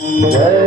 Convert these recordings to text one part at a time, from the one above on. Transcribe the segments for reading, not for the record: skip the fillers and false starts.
जय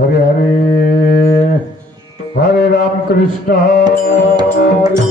हरे हरे हरे राम कृष्ण हरे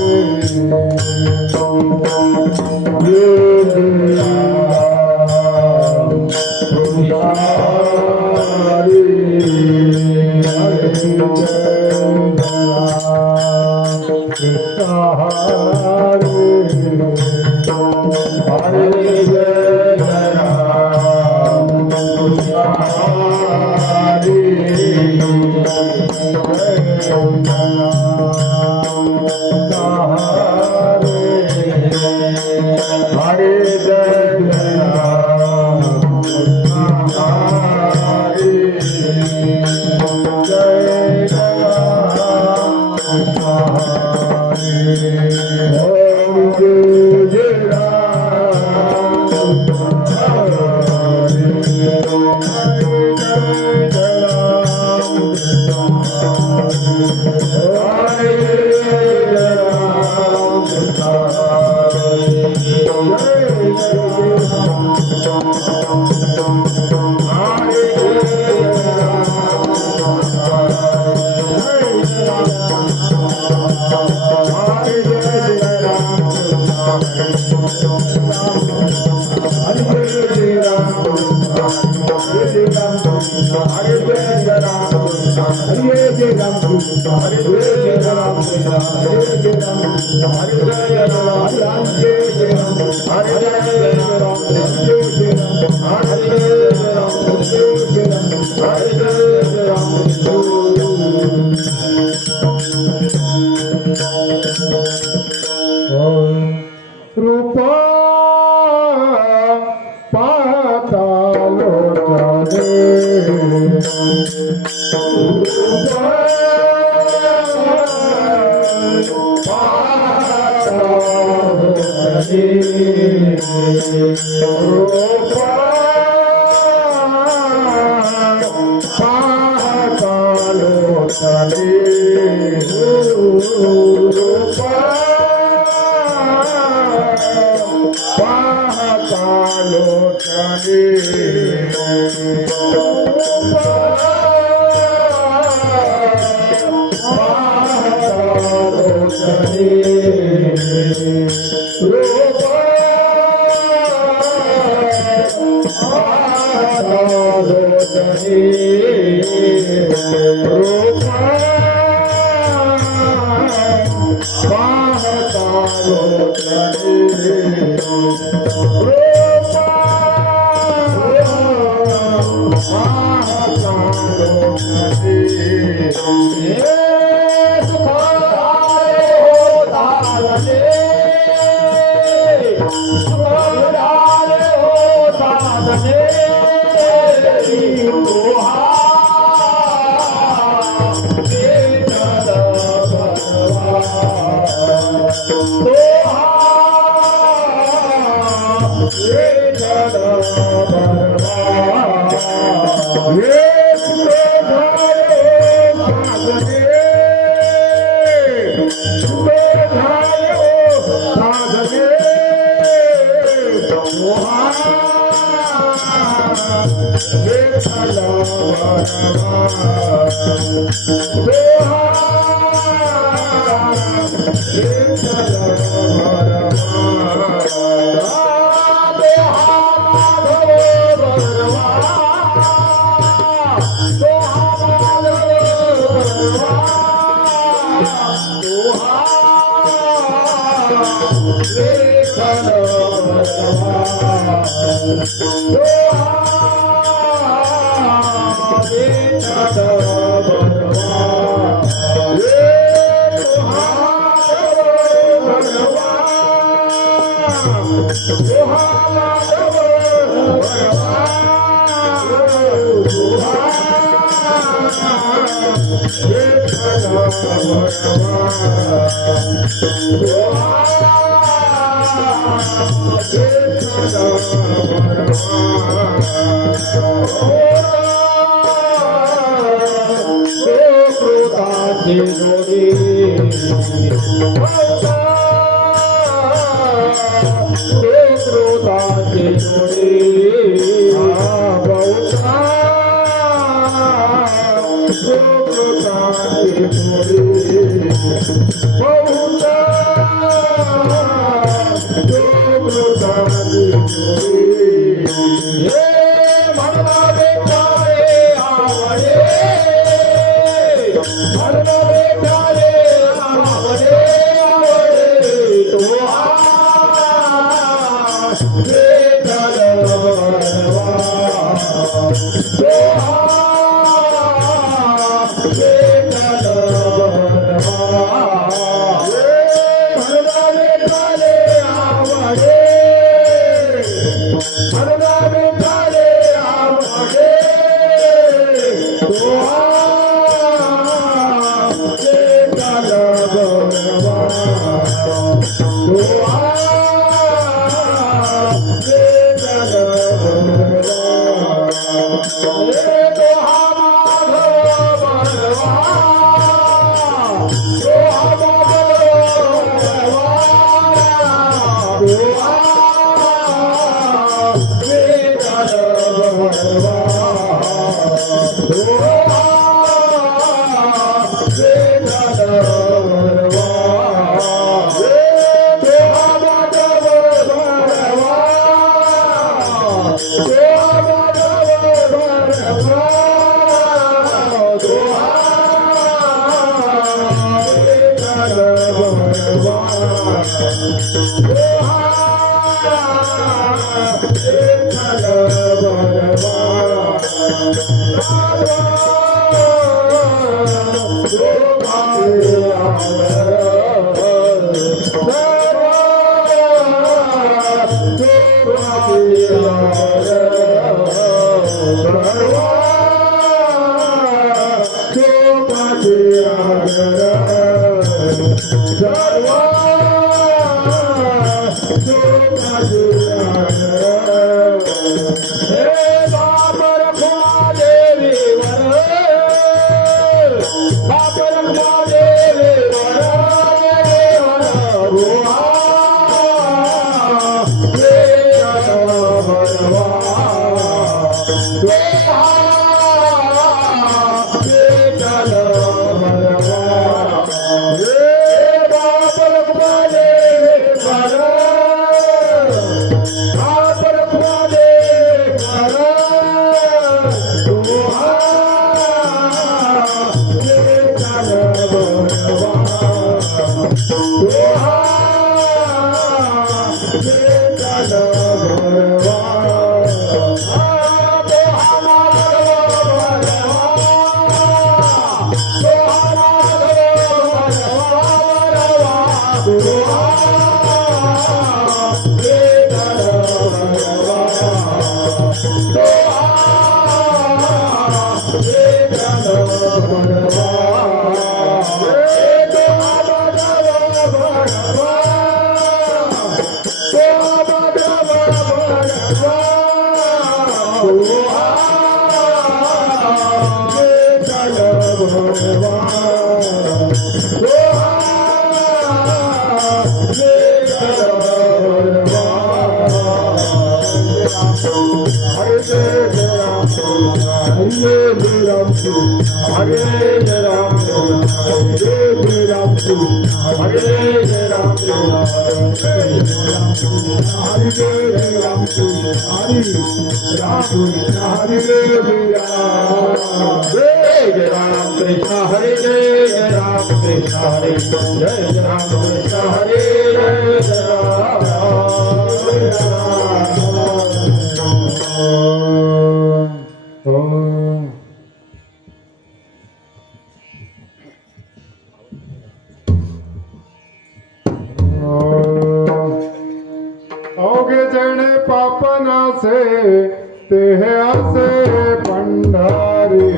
आपणासे ते असे पंढरी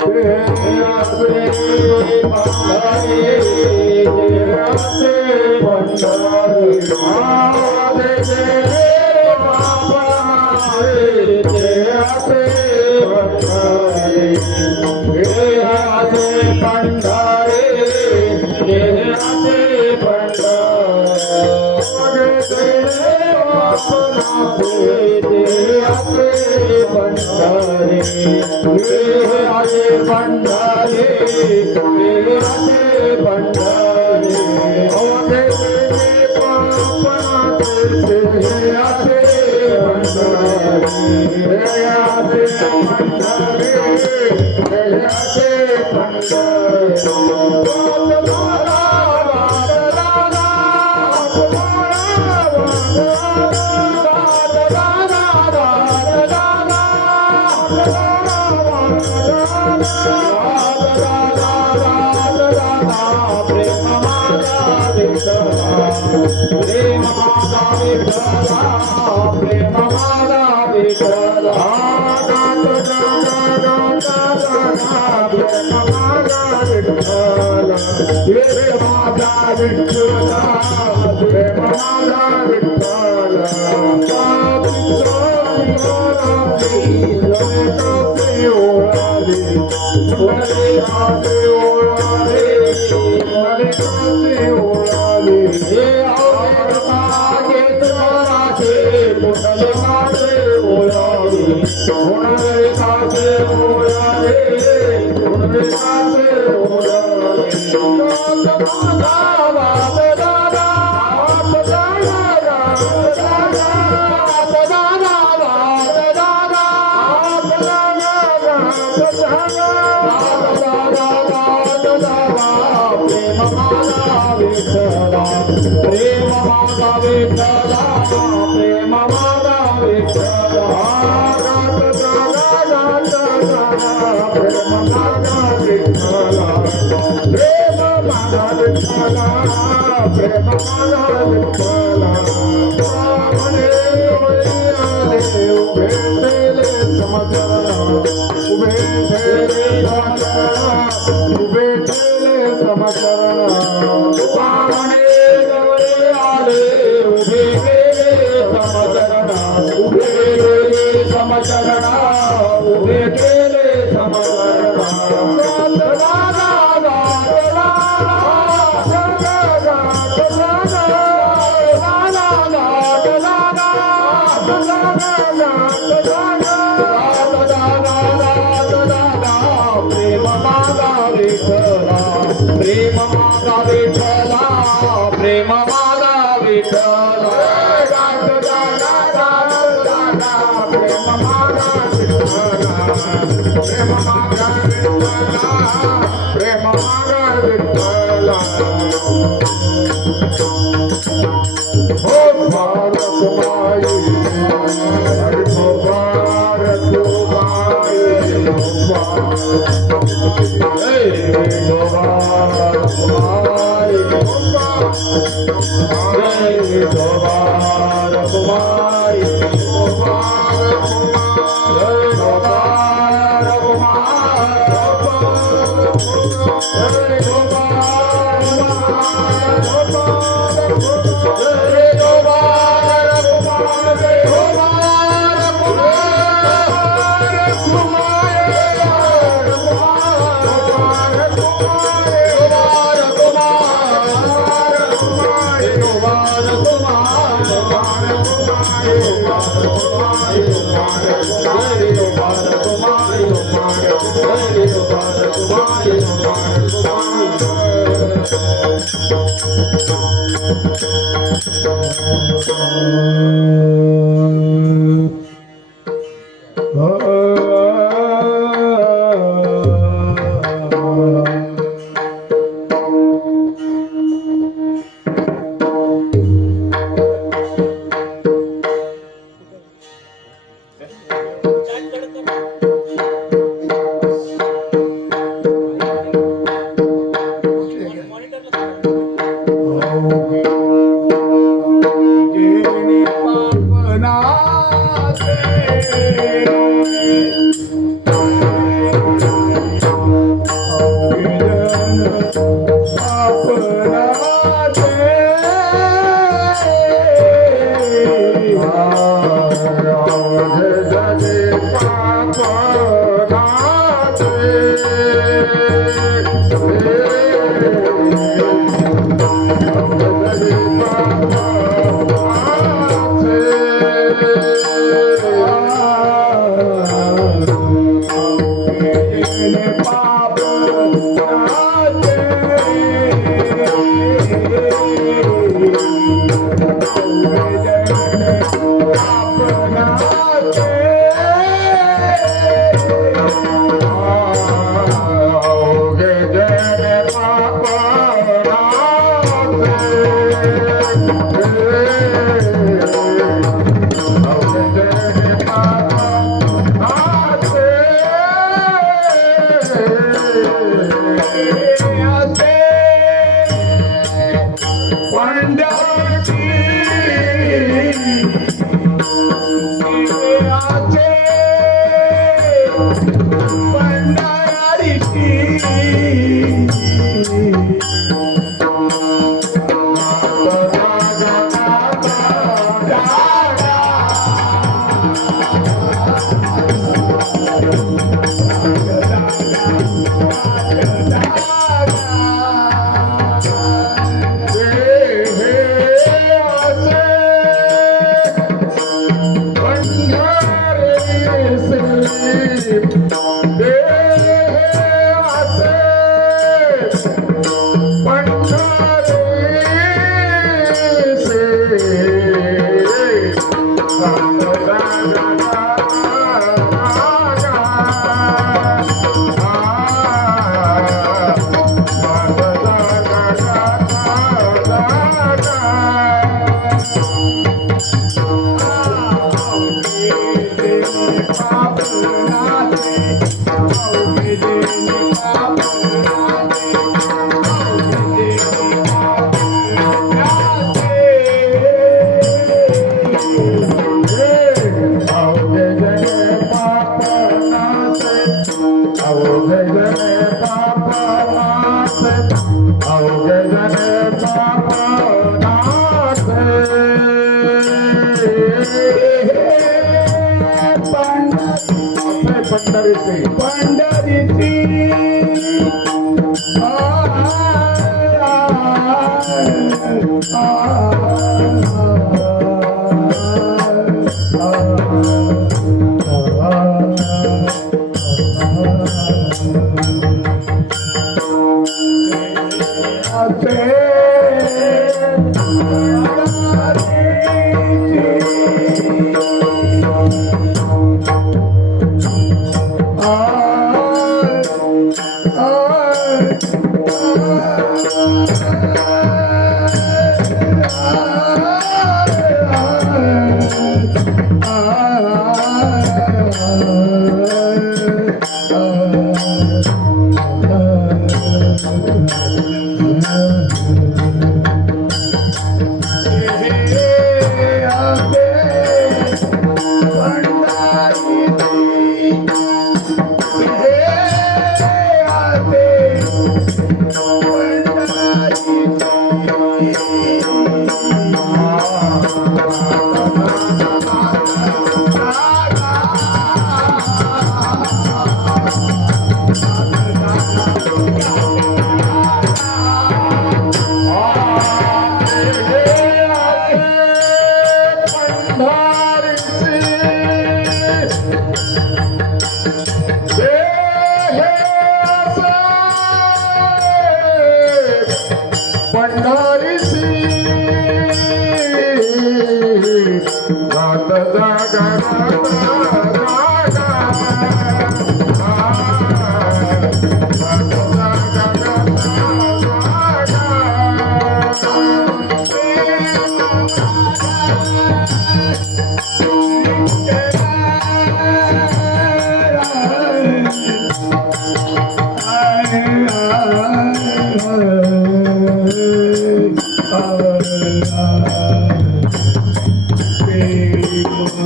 ते असे पंढरी ते असे पंढरी माझे देव आपणासे ते असे पंढरी ते असे पंढरी ते असे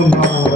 Mama.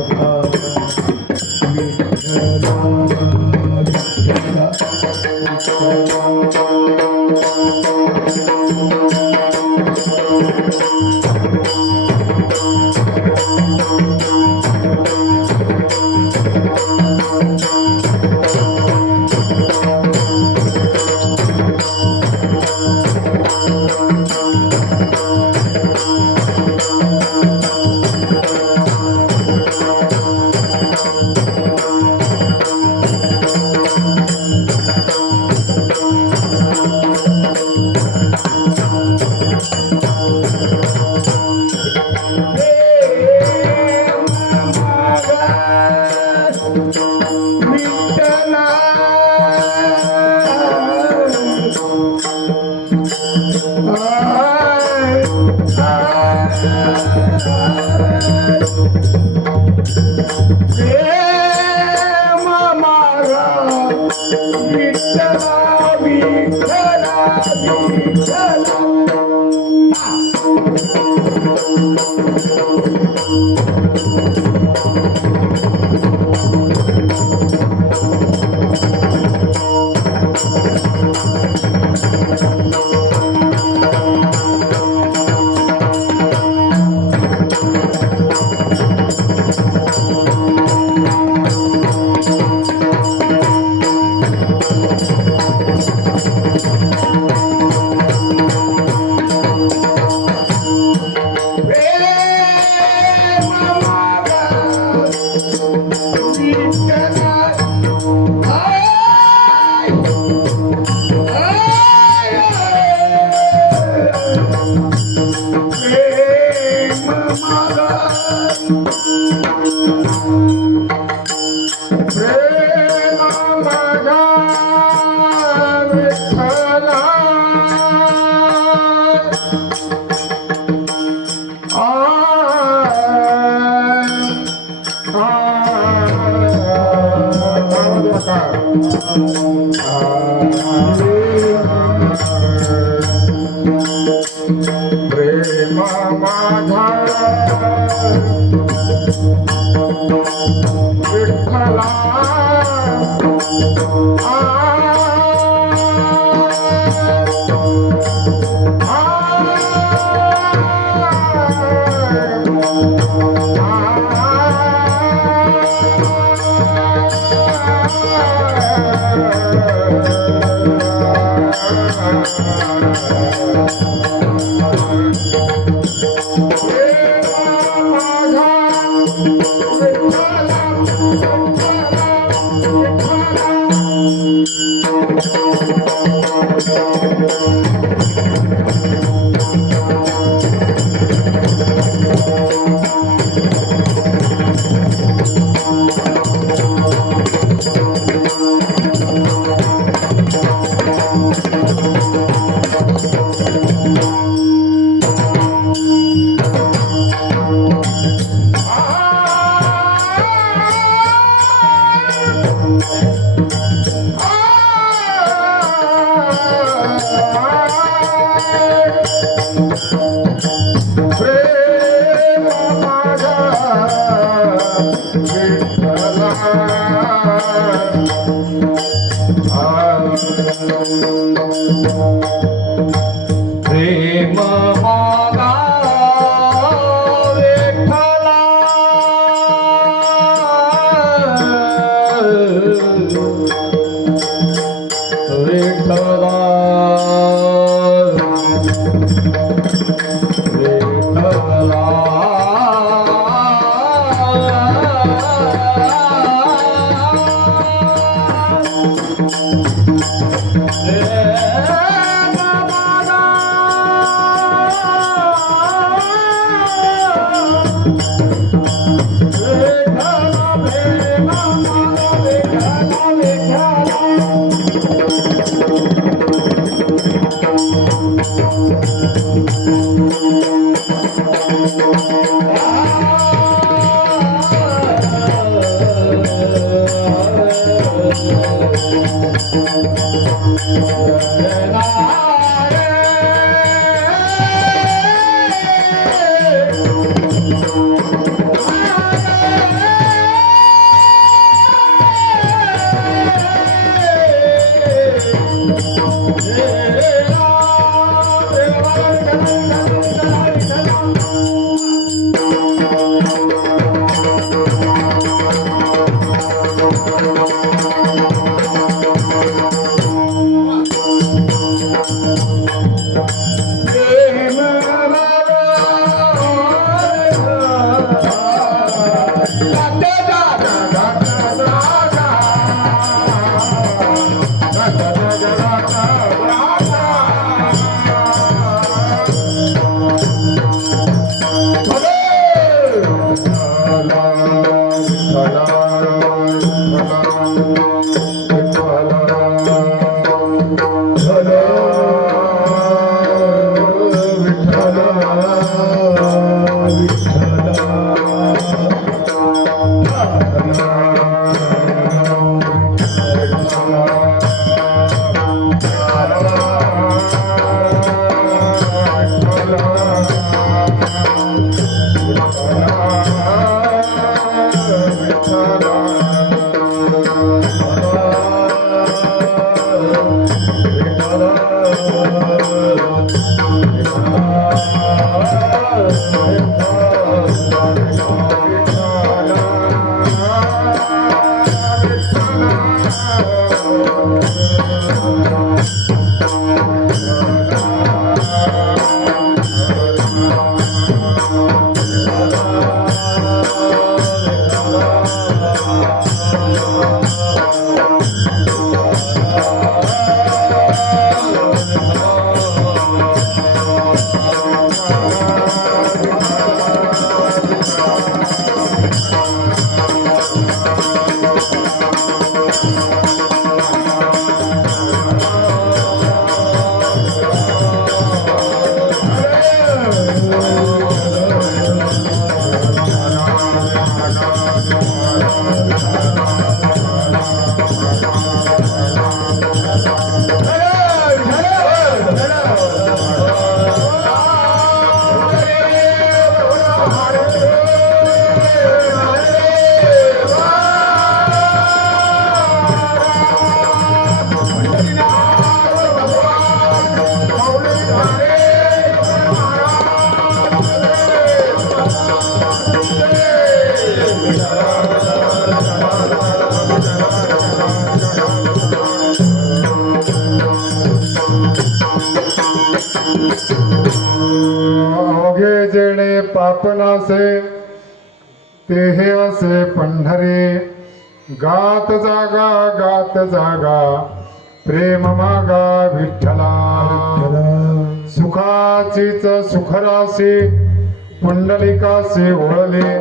अवघे जेणे पापनासे तेहे असे पंढरे गात जागा प्रेम मागा विठ्ठला सुखाचीच सुखराशी पुंडलिकाशी ओळले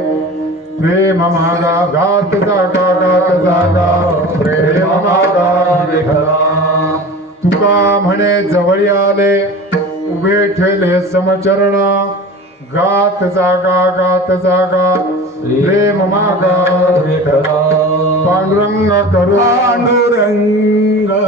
प्रेम मागा गात जागा प्रेम मागा विठ्ठला तुका म्हणे जवळी आले उभे ठेले समचरणा गात जागा प्रेम मागा विठ्ठला पांडुरंग करू पांडुरंग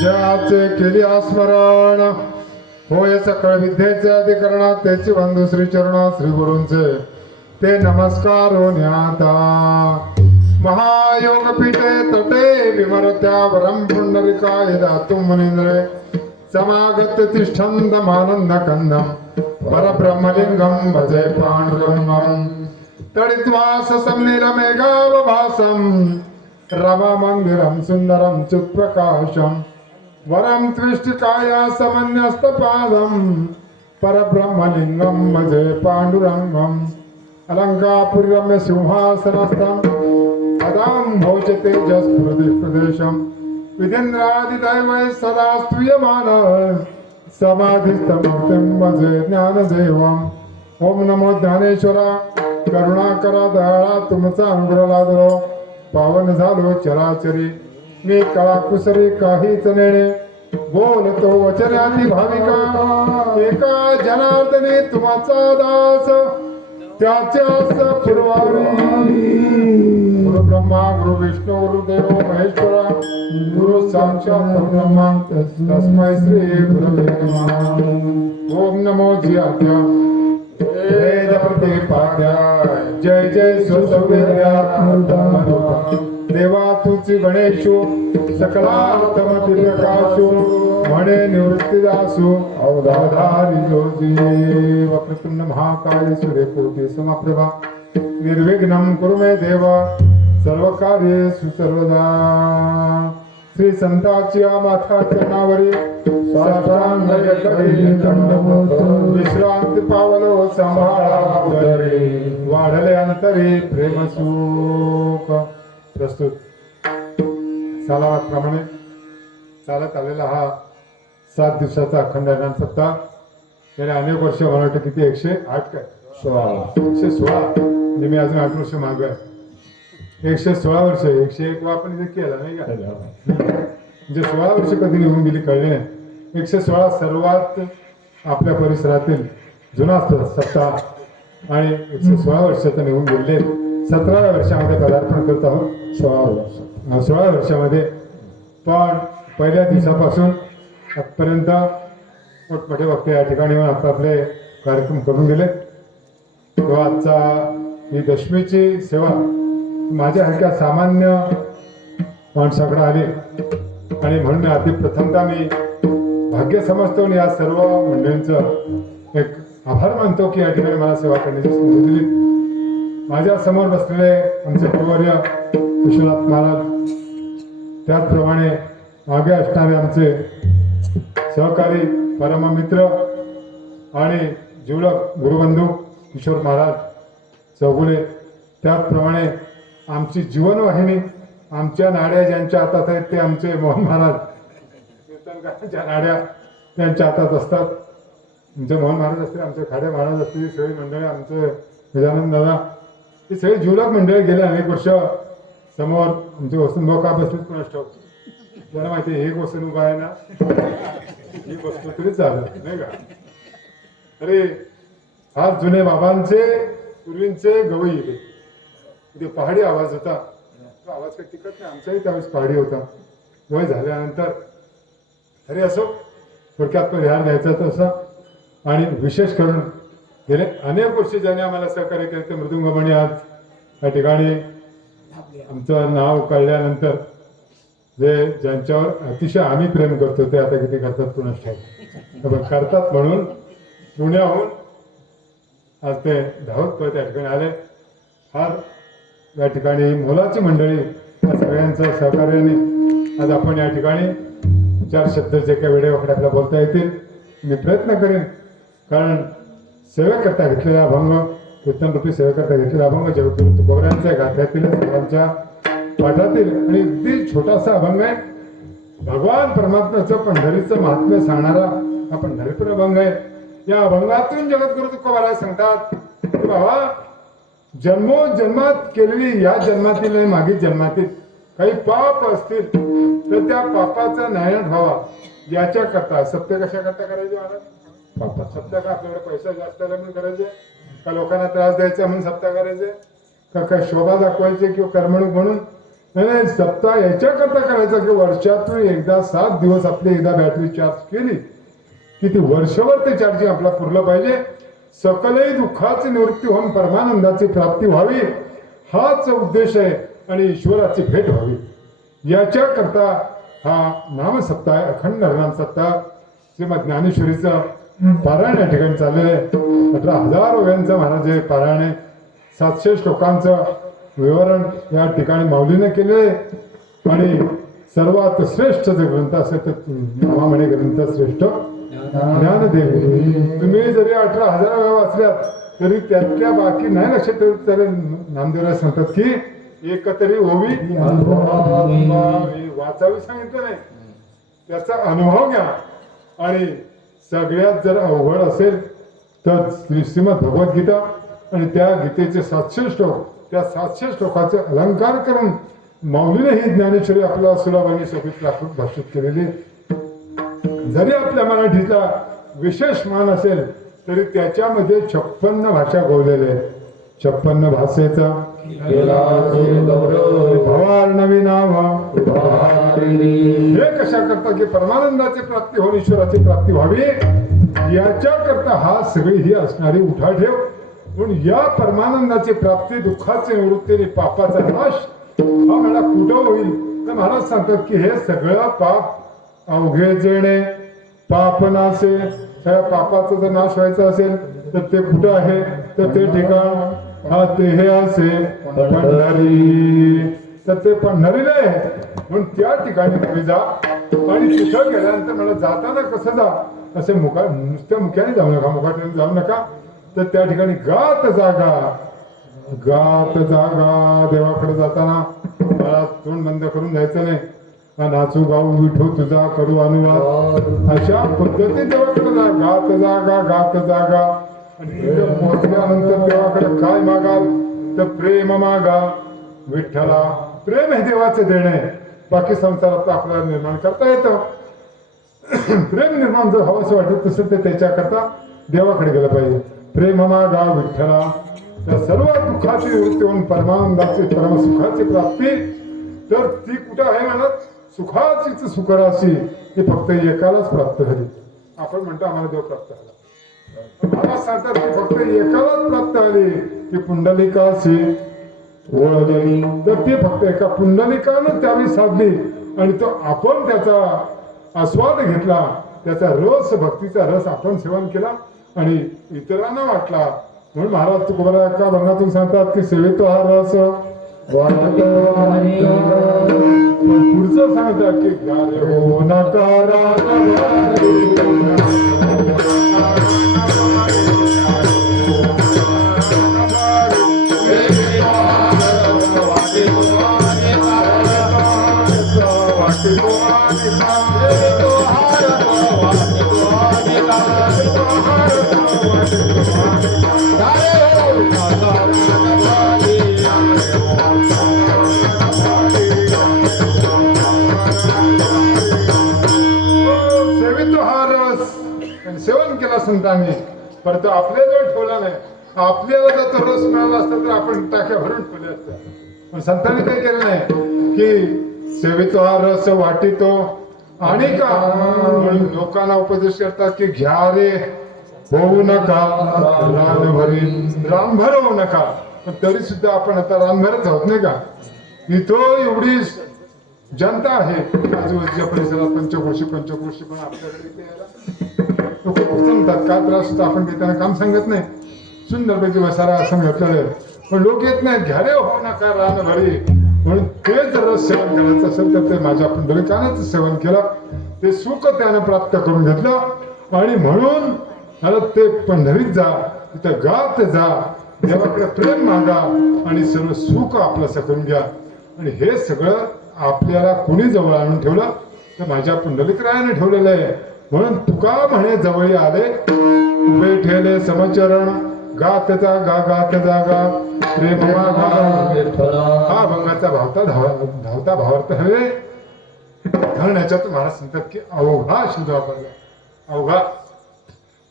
ज्याचे केले स्मरण होय सकळ विद्येचे अधिकरणात त्याची बंधू श्री चरणा श्री गुरूंचे ते नमस्कार न्याता महायोग पीठे तटे विमरत्या वरम पुंडलिकाय दातुं मुनींद्रे समागत तिष्ठन्तमानन्द कंदम परब्रह्मलिंगम भजे पांडुरंगम तडित्वास समनीलमेघावभासम रमा मंदिरम सुंदरम चित्प्रकाशम वरम त्विष्टिकाया समन्यस्तपादम परब्रह्मलिंगम भजे पांडुरंगम अलंकापुर्यम्य सिंहासनस्थं पदां भोजते जस्फुरदिप्रदेशं विदेन्द्रादिदैवैः सदा स्तूयमानः समाधिस्थमूर्तिं भजे ज्ञानदेवम् ओम नमो ज्ञानेश्वरा करुणाकरा दयाळा तुमचा अंगुर लागलो पावन झालो चराचरी मी कळाकुसरी काहीच नेणे बोलतो वचनाती भाविका एका जनार्दनी तुमचा दास त्याच्याच पुरवारी गुरु ब्रह्मा गुरु विष्णू गुरुदेव महेश्वरा गुरु साक्षात परब्रह्मा तस्मै श्री गुरवे नमः ओम नमो जियात्या वेद प्रतिपाद्या जय जय सुसवेद्या देवा तुझी गणेशो सकलातम प्रकाशो म्हणे निवृत्तीदासो अवधाधारी जोजी वक्रतुंड महाकाय सूर्यकोटि समप्रभा निर्विघ्नं कुरु मे देव सर्व कार्ये सर्वदा श्री संतांच्या माथा चरणावरी साष्टांग दंडवत विश्रांती पावलो सांभाळा उदरी वाढले अंतरी प्रेम सुख प्रस्तुत सालाप्रमाणे चालत आलेला हा 7 दिवसाचा अखंड ज्ञान सप्ताह गेल्या अनेक वर्ष मला वाटतं किती 108 काय 116 म्हणजे मी अजून 8 वर्ष मागे आहे 116 वर्ष 101 वा आपण इथे केला नाही का म्हणजे 16 वर्ष कधी निघून गेली कळले नाही 116 सर्वात आपल्या परिसरातील जुना सप्ताह आणि 116 वर्षाचं निघून गेले 17व्या वर्षामध्ये पदार्पण करत आहोत 16 वर्षामध्ये पण पहिल्या दिवसापासून आजपर्यंत मोठमोठे वक्ते या ठिकाणी येऊन आपापले कार्यक्रम करून गेले तो आजचा ही दशमीची सेवा माझ्या हलक्या सामान्य माणसाकडे आली आणि म्हणून आधी प्रथमतः मी भाग्य समजतो आणि या सर्व मंडळींचं एक आभार मानतो की या ठिकाणी मला सेवा करण्याची संधी दिली माझ्या समोर बसलेले आमचे गुरुवर्य विश्वनाथ महाराज त्याचप्रमाणे मागे असणारे आमचे सहकारी परममित्र आणि जीवलग गुरुबंधू किशोर महाराज चौगुले त्याचप्रमाणे आमची जीवनवाहिनी आमच्या नाड्या ज्यांच्या हातात आहेत ते आमचे मोहन महाराज कीर्तनकारांच्या नाड्या त्यांच्या हातात असतात आमचे मोहन महाराज असतील आमचे खाडे महाराज असतील सगळी मंडळी आमचे गजानन दादा ही सगळी जीवलग मंडळी गेले अनेक वर्ष समोर आमचे वसंतभाऊ का बसलेत पण ठाऊक त्याला माहिती आहे एक वसन उभा आहे ना ही वस्तू तरी चालत नाही का अरे फार जुने बाबांचे पूर्वींचे गवई इथे पहाडी आवाज होता तो आवाज काही टिकत नाही आमचाही त्यावेळेस पहाडी होता वय झाल्यानंतर अरे असो थोडक्यात तो ध्यान द्यायचा तसं आणि विशेष करून गेले अनेक गोष्टी ज्यांनी आम्हाला सहकार्य केले ते मृदुंगमणी आज या ठिकाणी आमचं नाव कळल्यानंतर जे ज्यांच्यावर अतिशय आम्ही प्रेम करतो ते आता किती करतात कुणाच ठाऊक करतात म्हणून पुण्याहून आज ते धावत त्या ठिकाणी आले फार या ठिकाणी मोलाची मंडळी या सगळ्यांचं सहकार्याने आज आपण या ठिकाणी 4 शब्द जे काही वेळेवर आपल्याला बोलता येतील मी प्रयत्न करेन कारण सेवेकरता घेतलेला अभंग कीर्तनरूपी सेवेकरता घेतलेला अभंग जेवढी तुकोबऱ्यांच्या गाथ्यातील सर्वांच्या पाठातील आणि अगदी छोटासा अभंग आहे भगवान परमात्म्याचं पंढरीचं महात्म्य सांगणारा हा पंढरीपूर अभंग आहे या अभंगातून जगद्गुरु तुकोबा सांगतात की बाबा जन्मोजन्मात केलेली या जन्मातील नाही मागील जन्मातील काही पाप असतील तर त्या पापाचा नायनाट व्हावा याच्या करता सत्य कशा करता करायचे महाराज पापा सत्य का आपल्याकडे पैसा जास्त आला म्हणून करायचे का लोकांना त्रास द्यायचा म्हणून सत्ता करायचे का काय शोभा दाखवायचे किंवा करमणूक म्हणून नाही सत्ता याच्या करता करायचा की वर्षातून एकदा 7 दिवस आपली एकदा बॅटरी चार्ज केली किती वर्षभर ते चार्जिंग आपला पुरलं पाहिजे. सकलही दुःखाची निवृत्ती होऊन परमानंदाची प्राप्ती व्हावी हाच उद्देश आहे आणि ईश्वराची भेट व्हावी याच्याकरता हा नामसप्ताह अखंड हरिनाम सप्ताह श्रीमद ज्ञानेश्वरीचं पारायण या ठिकाणी चाललेलं आहे. 18,000 ओव्यांचं महाराज हे पारायण आहे. 700 श्लोकांचं विवरण या ठिकाणी माऊलीने केलेलं आहे आणि सर्वात श्रेष्ठ जे ग्रंथ असेल तर नामामणी ग्रंथ श्रेष्ठ ज्ञानदेव. तुम्ही जरी 18,000 वेळा वाचल्यात तरी त्यातल्या बाकी नाही लक्षात ठेवत तरी नामदेवराज सांगतात की एकतरी ओवी वाचावी सांगितलं नाही, त्याचा अनुभव घ्या. आणि सगळ्यात जर अवघड असेल तर श्रीमद भगवद्गीता आणि त्या गीतेचे 700 श्लोक, त्या 700 श्लोकाचे अलंकार करून माऊलीने ही ज्ञानेश्वरी आपल्याला सुलभ आणि सोबत प्राकृत भाषित केलेली. जरी आपल्या मराठीचा विशेष मान असेल तरी त्याच्यामध्ये 56 भाषा गोवलेल्या आहेत. 56 भाषेचा भवार्णवी नाम हे कशा करता की परमानंदाची प्राप्ती होऊन ईश्वराची प्राप्ती व्हावी याच्याकरता हा सगळी ही असणारी उठाठेव. म्हणून या परमानंदाची प्राप्ती, दुःखाची निवृत्ती आणि पापाचा नाश हा मला कुठं होईल तर महाराज सांगतात की हे सगळं पाप अवघे जेणे पाप नासे. त्या पापाचा जर नाश व्हायचा असेल तर ते कुठं आहे तर ते ठिकाण हा ते हे असे पंढरी, तर ते पंढरीला आहे. म्हणून त्या ठिकाणी तुम्ही जा आणि तिथं गेल्यानंतर मला जाताना कसं जा असे नुसत्या मुख्याने जाऊ नका, मुखाट्याने जाऊ नका. तर त्या ठिकाणी गात जागा, गात जागा देवाकडे जाताना मला तोंड बंद करून जायचं नाही. नाचू गाऊ विठू तुझा करू अनुवाद अशा पद्धतीने देवाकडे जा. गात जागा, गात जागा. आणि तिथे पोहोचल्यानंतर देवाकडे काय मागाल तर प्रेम मागा. विठ्ठला प्रेम हे देवाचं देणं आहे. बाकी संसारात आपल्याला निर्माण करता येतं. प्रेम निर्माण जर हवं असं वाटत तसं ते त्याच्याकरता देवाकडे गेलं पाहिजे. प्रेम मागा विठ्ठला. त्या सर्व दुःखाची निवृत्ती होऊन परमानंदाची परमसुखाची प्राप्ती तर ती कुठं आहे म्हणत सुखाचीच सुखराशी ती फक्त एकालाच प्राप्त झाली. आपण म्हणतो आम्हाला देव प्राप्त झाला, मला सांगतात की फक्त एकालाच प्राप्त झाली ती पुंडलिकाशी ओळखली. तर ती फक्त एका पुंडलिकानं त्यावेळी साधली आणि तो आपण त्याचा आस्वाद घेतला, त्याचा रस भक्तीचा रस आपण सेवन केला आणि इतरांना वाटला. म्हणून महाराज तुकोबारा एका भंगातून सांगतात की सेवेतो हा रस पुढचं सांगतात की गारे हो नकारा सेवन केला संतांनी, परंतु आपल्याजवळ ठेवला नाही. आपल्याला जर तो रस मिळाला असता तर आपण टाक्या भरून ठेवले असत्या. पण संतांनी काय केलं नाही की सेवितो हा रस वाटितो आणि का म्हणून लोकांना उपदेश करतात की घ्या रे होऊ नका रानभरी, रानभर होऊ नका. पण तरी सुद्धा आपण आता रानभरच आहोत नाही का. इथं एवढी जनता आहे आजूबाजूच्या परिसरात, पंचकोशी पण आपल्याकडे लोक सांगतात काय त्रास होता. आपण घेताना काम सांगत नाही, सुंदरपैकी वसारा असं घेतलेलं आहे, पण लोक येत नाहीत. घ्यारे हो नका रानभरी. म्हणून ते जर रस सेवन करायचं असेल तर ते माझ्या पुंडलिकानंच सेवन केलं, ते सुख त्यानं प्राप्त करून घेतलं. आणि म्हणून ते पंढरीत जा, तिथं गात जा, देवाकडे प्रेम मागा आणि सर्व सुख आपलं करून घ्या. आणि हे सगळं आपल्याला कुणी जवळ आणून ठेवलं तर माझ्या पुंडलिकरायाने ठेवलेलं आहे. म्हणून तुका म्हणे जवळी आले उभे ठेले समचरण गात जागा, गात जागा प्रेम मागा. हा भंगाचा धावता भावार्थ हवे कारण याच्यात महाराज सांगतात की अवघा शब्द वापरला. अवघा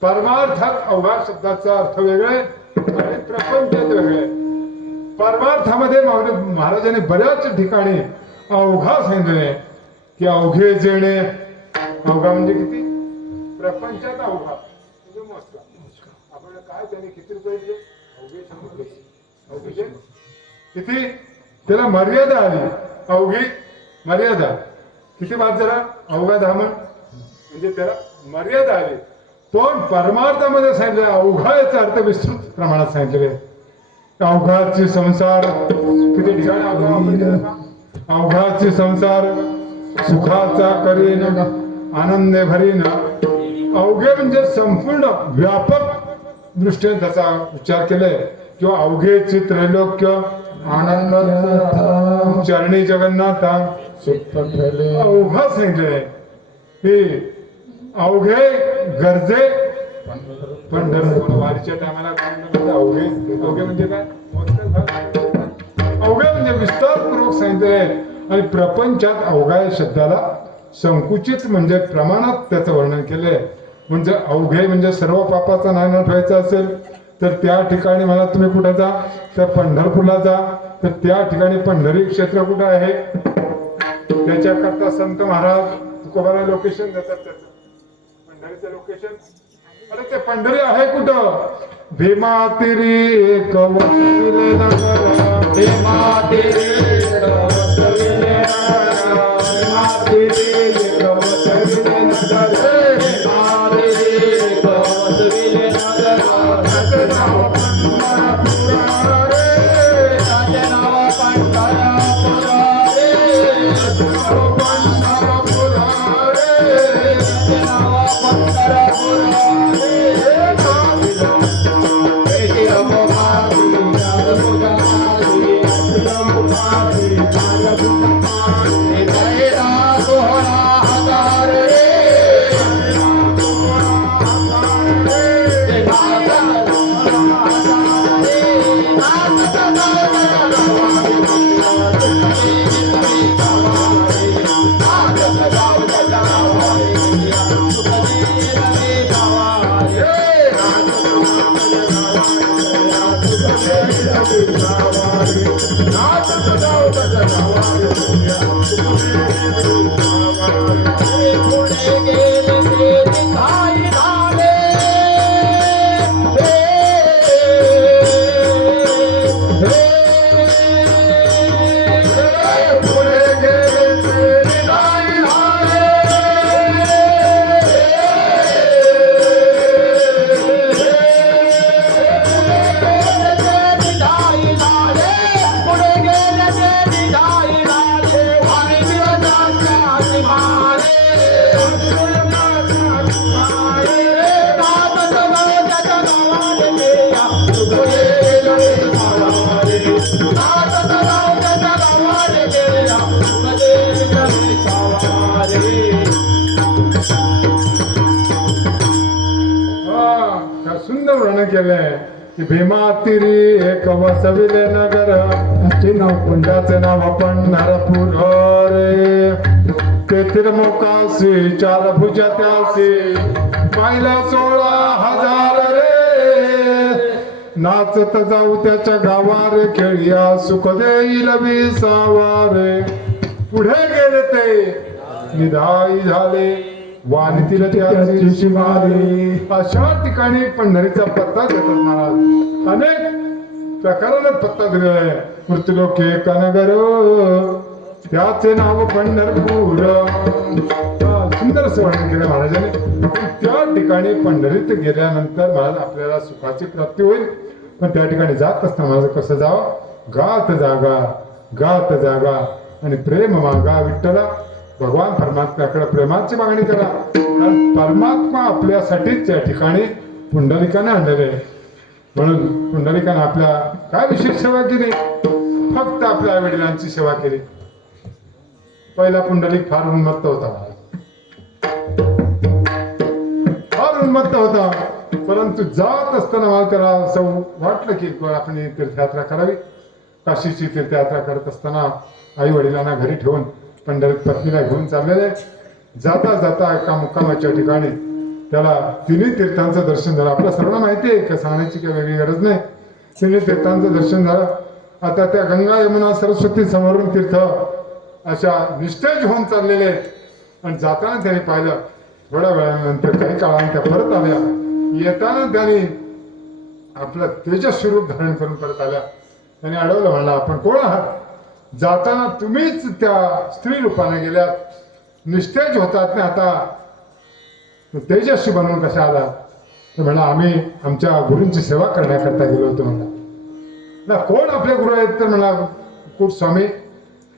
परमार्थात अवघा शब्दाचा अर्थ वेगळे आणि प्रपंचात वेगळे. परमार्थामध्ये महाराजांनी बऱ्याच ठिकाणी अवघा सांगितले की अवघे जेणे. अवघा म्हणजे किती प्रपंचात अवघा म्हणजे मोजका. आपण काय त्याने किती रुपये दिले? अवघे 100 पैसे. अवघे किती? त्याला मर्यादा आली. अवघी मर्यादा किती बाद झाला? अवघा 10 मन म्हणजे त्याला मर्यादा आली. पण परमार्थामध्ये सांगितलं अवघा याचा अर्थ विस्तृत प्रमाणात सांगितलेले. अवघाची संसार किती ठिकाणी अवघा वापरलेला का? अवघाची संसार सुखाचा करीन आनंदे भरीन. अवघे म्हणजे संपूर्ण व्यापक दृष्टीने त्याचा विचार केलाय. किंवा अवघेची त्रैलोक्य आनंद चरणी जगन्नाथा अवघा सांगितले. हे अवघे गरजे पंढरपूर वारीच्या टायमाला अवघे अवघे म्हणजे काय? अवघे म्हणजे विस्तारपूर्वक सांगितले. आणि प्रपंचात अवघा या शब्दाला संकुचित म्हणजे प्रमाणात त्याचं वर्णन केलंय. म्हणजे अवघे म्हणजे सर्व पापाचा नायनाट व्हायचा असेल तर त्या ठिकाणी मला तुम्ही कुठे जा तर पंढरपूरला जा. तर त्या ठिकाणी पंढरी क्षेत्र कुठं आहे त्याच्याकरता संत महाराज तुकोबाला लोकेशन देतात. त्याचं पंढरीचं लोकेशन अरे ते पंढरी आहे कुठं? भीमातिरी एक वसविले नगर. भीमातिरी एक वसविले नगर. भीमातिरी एक वसविले नगर. भीमातिरी एक वसविले नगर. त्याचे नाव पंढरपूर रे. त्याचे नाव पंढरपूर रे. पंढरपूर रे. त्याचे नाव पंढरपूर रे. सुंदर वर्णन केलंय की भीमातिरी एक वसविले नगर. कुंडाचे नाव पंढरपूर रे. ते तिरमुखासी चार भुजा त्यासी पाहिला 16,000 रे. नाचत जाऊ त्याच्या गावार खेळिया सुख देईल विसावारे. पुढे गेले ते निधाई झाले वाणीतील त्याची शिवारी. अशा ठिकाणी पंढरीचा पत्ता देतात महाराज. अनेक प्रकाराने पत्ता दिलेला आहे. मृत्यूलोक एक नगर त्याचे नाव पंढरपूर. सुंदर वर्णन केलं महाराजांनी. त्या ठिकाणी पंढरीत गेल्यानंतर महाराज आपल्याला सुखाची प्राप्ती होईल. पण त्या ठिकाणी जात असताना महाराज कसं जावं? गात जागा गात जागा आणि प्रेम मागा विठ्ठला. भगवान परमात्म्याकडे प्रेमाची मागणी करा. कारण परमात्मा आपल्यासाठीच त्या ठिकाणी पुंडलिकाने आणलेले. म्हणून पुंडलिकाने आपल्या काय विशेष सेवा केली? फक्त आपल्या आई वडिलांची सेवा केली. पहिला पुंडलिक फार उन्मत्त होता. फार उन्मत्त होता. परंतु जात असताना मला त्याला असं वाटलं की आपण तीर्थयात्रा करावी. काशीची तीर्थयात्रा करत असताना आई वडिलांना घरी ठेवून पंढरीत पत्नीला घेऊन चाललेले. जाता जाता एका मुक्कामाच्या ठिकाणी त्याला तिन्ही तीर्थांचं दर्शन झालं. आपल्या सर्वांना माहिती आहे का, सांगण्याची काही वेगळी गरज नाही. तिन्ही तीर्थांचं दर्शन झालं. आता त्या गंगा यमुना सरस्वती समोरून तीर्थ अशा निस्तेज होऊन चाललेले. आणि जाताना त्याने पाहिलं थोड्या वेळानंतर काही काळाने त्या परत आल्या. येताना त्याने आपलं तेजस्वी स्वरूप धारण करून परत आल्या. त्याने अडवलं, म्हणला आपण कोण आहात? जाताना तुम्हीच त्या स्त्री रूपाने गेल्यात, निस्तेज होतात ना, आता तेजस्वी बनवून कशा आला? तर म्हणला आम्ही आमच्या गुरूंची सेवा करण्याकरता गेलो होतो. म्हणला ना कोण आपले गुरु आहेत? तर म्हणला कुट स्वामी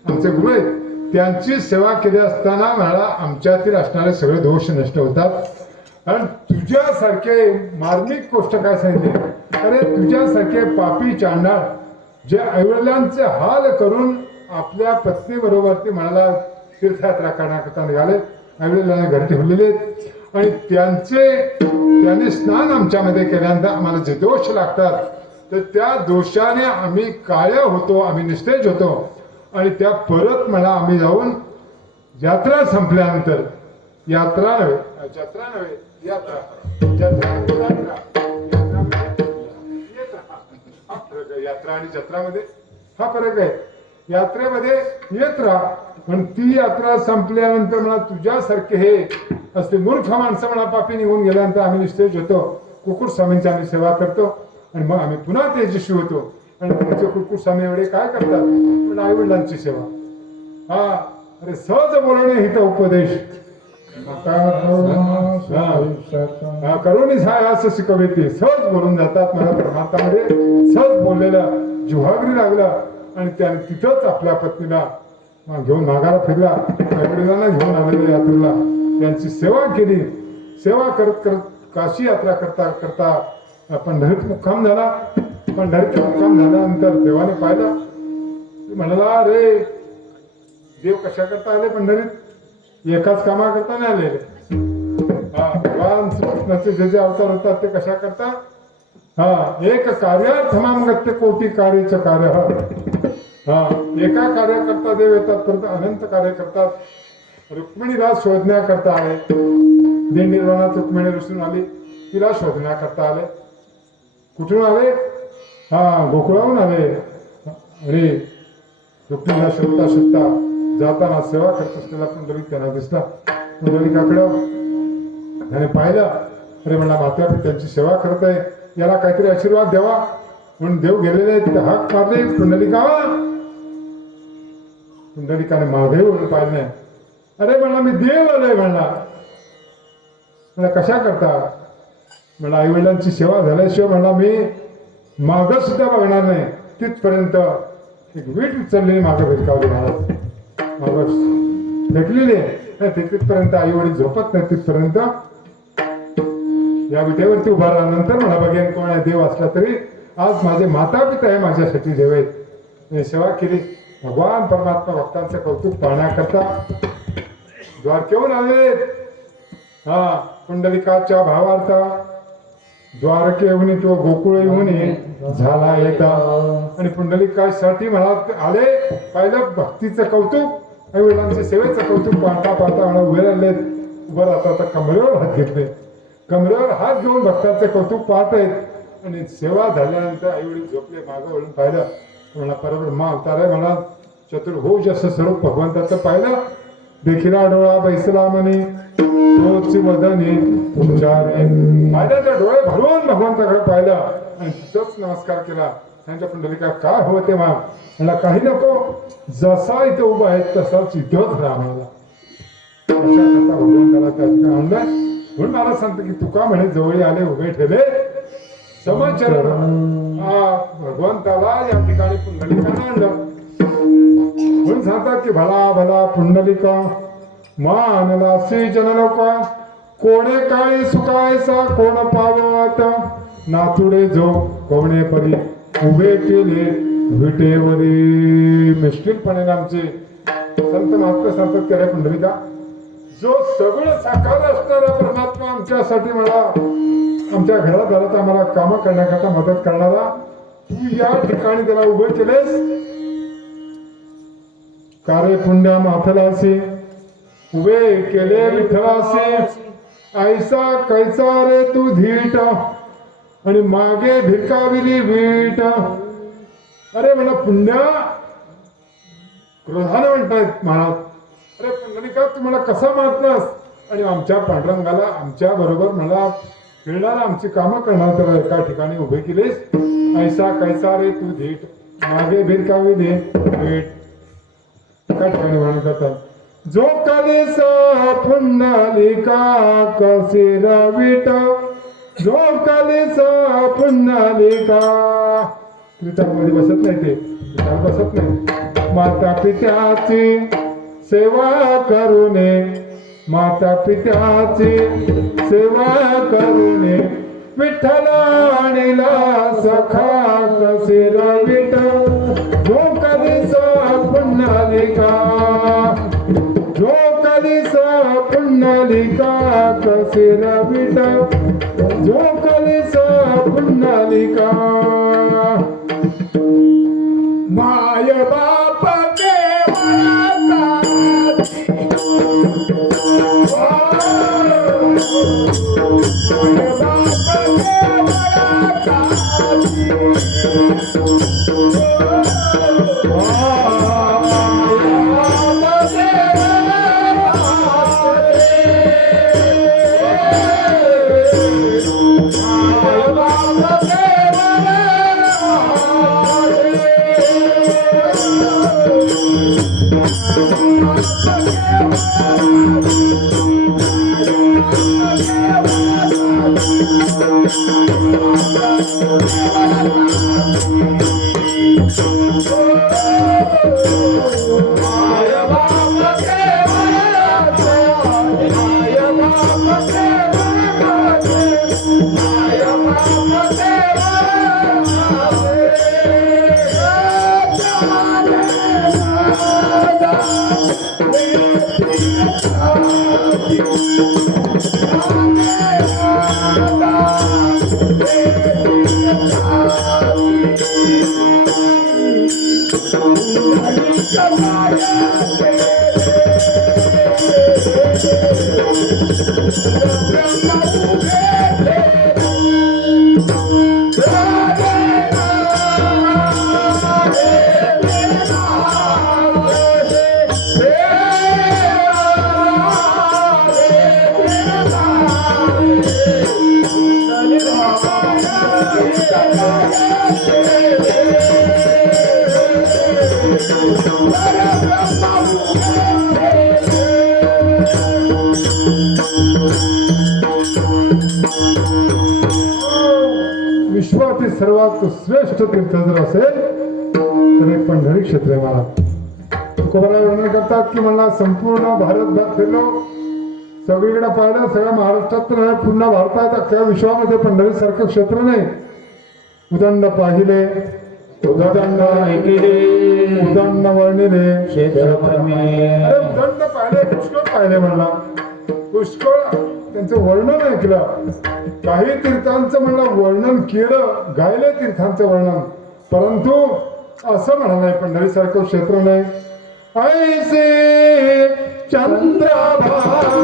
आमचे गुरु आहेत. त्यांची सेवा केली असताना म्हणला आमच्यातील असणारे सगळे दोष नष्ट होतात. कारण तुझ्यासारखे मार्मिक गोष्ट काय सांगितली? अरे तुझ्यासारखे पापी चांडाळ जे आईवडिलांचे हाल करून आपल्या पत्नी बरोबर ते म्हणाला तीर्थयात्रा करण्याकरता निघाले, आईवडिलांना घरी ठेवलेले आणि त्याने स्नान आमच्यामध्ये केल्यानंतर आम्हाला जे दोष लागतात तर त्या दोषाने आम्ही काळ्या होतो, आम्ही निस्तेज होतो. आणि त्या परत म्हणा आम्ही जाऊन यात्रा संपल्यानंतर यात्रा नव्हे यात्रा आणि जत्रामध्ये हा फरक आहे. यात्रेमध्ये येत राहा, पण ती यात्रा संपल्यानंतर म्हणा तुझ्यासारखे हे असते मूर्ख माणसं म्हणा पापी निघून गेल्यानंतर आम्ही निस्तेज होतो. कुकुट स्वामींची आम्ही सेवा करतो आणि मग आम्ही पुन्हा तेजस्वी होतो. आणि तुमचे कुकुट स्वामी एवढे काय करतात? पण आई वडिलांची सेवा. हा अरे सहज बोलणे हित उपदेश करुणी साय असं शिकवते. सहज बोलून जातात. मला परमार्थामध्ये सहज बोललेलं जुहागरी लागलं आणि त्याने तिथंच आपल्या पत्नीला घेऊन मागायला फिरला. आईवडिलांना घेऊन आलेल्या यात्रेला त्यांची सेवा केली. सेवा करत करत काशी यात्रा करता करता पंढरीत मुक्काम झाला. पंढरीत मुक्काम झाल्यानंतर देवाने पाहिलं, म्हणाला रे देव कशा करता आले पंढरीत? एकाच कामा करता नाही आलेले. भगवान श्रीकृष्णाचे जे जे अवतार होतात ते कशा करता? एक कार्यार्थमागत्य कोटी कार्यच कार्य. एका कार्य करता देव येतात, परत अनंत कार्य करतात. रुक्मिणीला शोधण्याकरता आले. दिंडीरवनात रुक्मिणी रुसून आली, तिला शोधण्याकरता आले. कुठून आले? गोकुळाहून आले. अरे रुक्मिणीला शोधता शोधता जाताना सेवा करत असलेला पुंडलिक त्यांना दिसला. पुंडलिकाकडं त्याने पाहिलं. अरे म्हणला माता पित्यांची सेवा करत आहे, याला काहीतरी आशीर्वाद द्यावा म्हणून देव गेलेले आहेत. हाक मारले पुंडलिका. पुंडलिकाने मागे वळून पाहिलं नाही. अरे म्हणला मी देव आलोय. म्हणला कशा करता? म्हणला आई वडिलांची सेवा झाल्याशिवाय म्हणला मी माग सुद्धा बघणार नाही. तिथपर्यंत एक वीट उचललेली मागं भिरकावली महाराज. माग फेकलेली आहे तिथपर्यंत. आई वडील झोपत नाही तिथपर्यंत या विटेवरती उभा राहिल्यानंतर मला बघेन कोण आहे. देव असला तरी आज माझे माता पिता आहे माझ्यासाठी देव आहेत. सेवा केली. भगवान परमात्मा भक्तांचं कौतुक पाहण्याकरता द्वारकेहून आले. पुंडलिकाच्या भावार्थ द्वारके येऊन तो गोकुळ येऊन झाला येता. आणि पुंडलिकासाठी म्हणा आले. पाहिलं भक्तीचं कौतुक, आई वडिलांच्या सेवेचं कौतुक पाहता पाहता म्हणा उभे राहिले. उभं राहता आता कमरेवर हात घेतले. कमरेवर हात घेऊन भक्तांचे कौतुक पाहत आहेत. आणि सेवा झाल्यानंतर आई वडील झोपले. मागं वळून पाहिलं म्हणा परब्रह्मा अवतार आहे. म्हणा चतुर्भुज असं स्वरूप भगवंताचं पाहिलं. देखीला डोळा बैसला म्हणे तोच वदने उच्चारे. माझ्या त्या डोळे भरून भगवंताकडे पाहिलं आणि तिथंच नमस्कार केला. त्यांच्या पुंडलिका काय हवं ते मला काही नको, जसा इथे उभा आहे तसाच इथंच राहा म्हणाला. अशा करता भगवंताला त्या ठिकाणी आणलं. म्हणून मला सांगतो की तुका म्हणे जवळ आले उभे ठेवले समचरण. भगवंताला या ठिकाणी पुंडलिकाने आणलं. म्हणून सांगतात की भला भला पुंडलिका मानला श्री जनलोक. कोणे काळी सुखायचा कोण पावत. नातुडे जो कोणे परी उभे केले विटेवरी. मिष्टिलपणे आमचे संत महात्मा सांगतात की अरे पुंडलिका जो सगळं साकार असणारा परमात्मा आमच्यासाठी मला आमच्या घरादारात आम्हाला काम करण्याकरता मदत करणारा तू या ठिकाणी त्याला उभे केलेस. कार्य पुण्या माफलासी उभे केले विठ्ठलासी. ऐसा कैसा रे तू धीट आणि मागे भिरकाविली वीट. अरे म्हणा पुण्या क्रोधाने म्हणतायत महाराज. अरे पुंडलिका तू मला कसा मारतलास? आणि आमच्या पांडुरंगाला आमच्या बरोबर मला खेळणारा आमची कामं करणार तर एका ठिकाणी उभे केलेस. ऐसा कैसा रे तू धीट मागे भिरकावी दे भेट एका ठिकाणी वर्णन करतात. जो कलेसा पुन्हालिका कसे रविट जो कलेसा पुन्हालिका मध्ये बसत नाही ते बसत नाही. माता पित्याची सेवा करूने माता पित्याची सेवा करूने विठ्ठला आणिला सखा कसे रविट जो कलेसा पुन्हालिका जो कलेसा पुन्हालिका कसे रविट जो कलेसा पुन्हालिका. माय बाप विश्वातील सर्वात श्रेष्ठ तीर्थ जर असेल तर एक पंढरी क्षेत्र आहे. मला तुकोबाराय वर्णन करतात की मला संपूर्ण भारतभर फिरलो, सगळीकडे पाहिलं, सगळ्या महाराष्ट्रात तर पूर्ण भारतात अख्ख्या विश्वामध्ये पंढरी सारखं क्षेत्र नाही. उदंड पाहिले उदंड ऐकिले उदंड वर्णिले अरे उदंड पाहिले पुष्कळ पाहिले म्हणला, पुष्कळ त्यांचं वर्णन ऐकलं. काही तीर्थांचं म्हणलं वर्णन केलं, गायले तीर्थांचं वर्णन, परंतु असं म्हणालाय पंढरी सारखं क्षेत्र नाही. ऐसे चंद्रभागा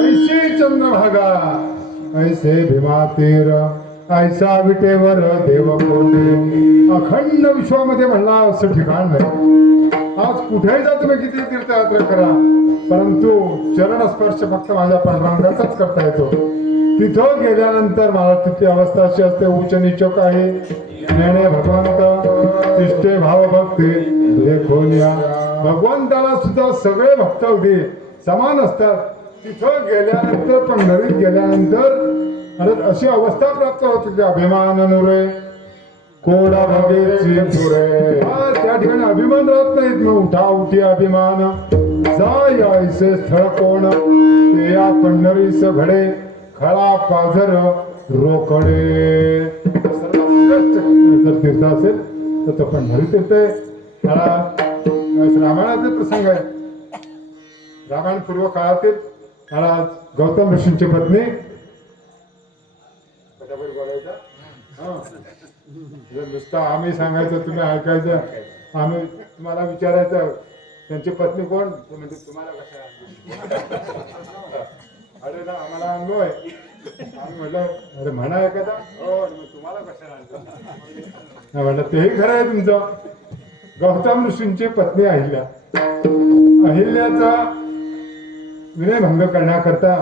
ऐशी चंद्रभागा ऐसे भीमातीर ऐसा विटेवर देव कोटे. अखंड विश्वामध्ये म्हणला असं ठिकाण नाही. आज कुठेही जा तुम्ही किती तीर्थयात्रा करा, परंतु चरण स्पर्श फक्त माझ्या पांडुरंगाचाच करता येतो. तिथं गेल्यानंतर मला तिथली अवस्था अशी असते, उच्च नीचक आहे. ज्ञाने भगवंत तिष्ठे भाव भक्ती देखोनिया. भगवंताला सुद्धा सगळे भक्त अगदी समान असतात. तिथं गेल्यानंतर पंढरीत गेल्यानंतर अशी अवस्था प्राप्त होती की अभिमान नुरे कोडा भगेची पुरे. त्या ठिकाणी अभिमान राहत नाहीत. मग उठा उठी अभिमान जाय ऐसे स्थळ कोण ते या पंढरीस घडे खळा पाझर रोकडे. सर्वश्रेष्ठ जर तीर्थ असेल तर तो पंढरी तीर्थ आहे. रामायणाचे प्रसंग आहे. रामायण पूर्व काळातील महाराज गौतम ऋषींची पत्नी नुसतं आम्ही सांगायचं तुम्ही ऐकायचं, आम्ही तुम्हाला विचारायचं त्यांची पत्नी कोण म्हणजे तुम्हाला कशा. अरे ना आम्हाला अनुभव आहे. आम्ही म्हटलं अरे म्हणा एखादा. हो तुम्हाला कशा म्हटलं तेही खरं आहे तुमचं. गौतम ऋषींची पत्नी अहिल्या. अहिल्याचा विनयभंग करण्याकरता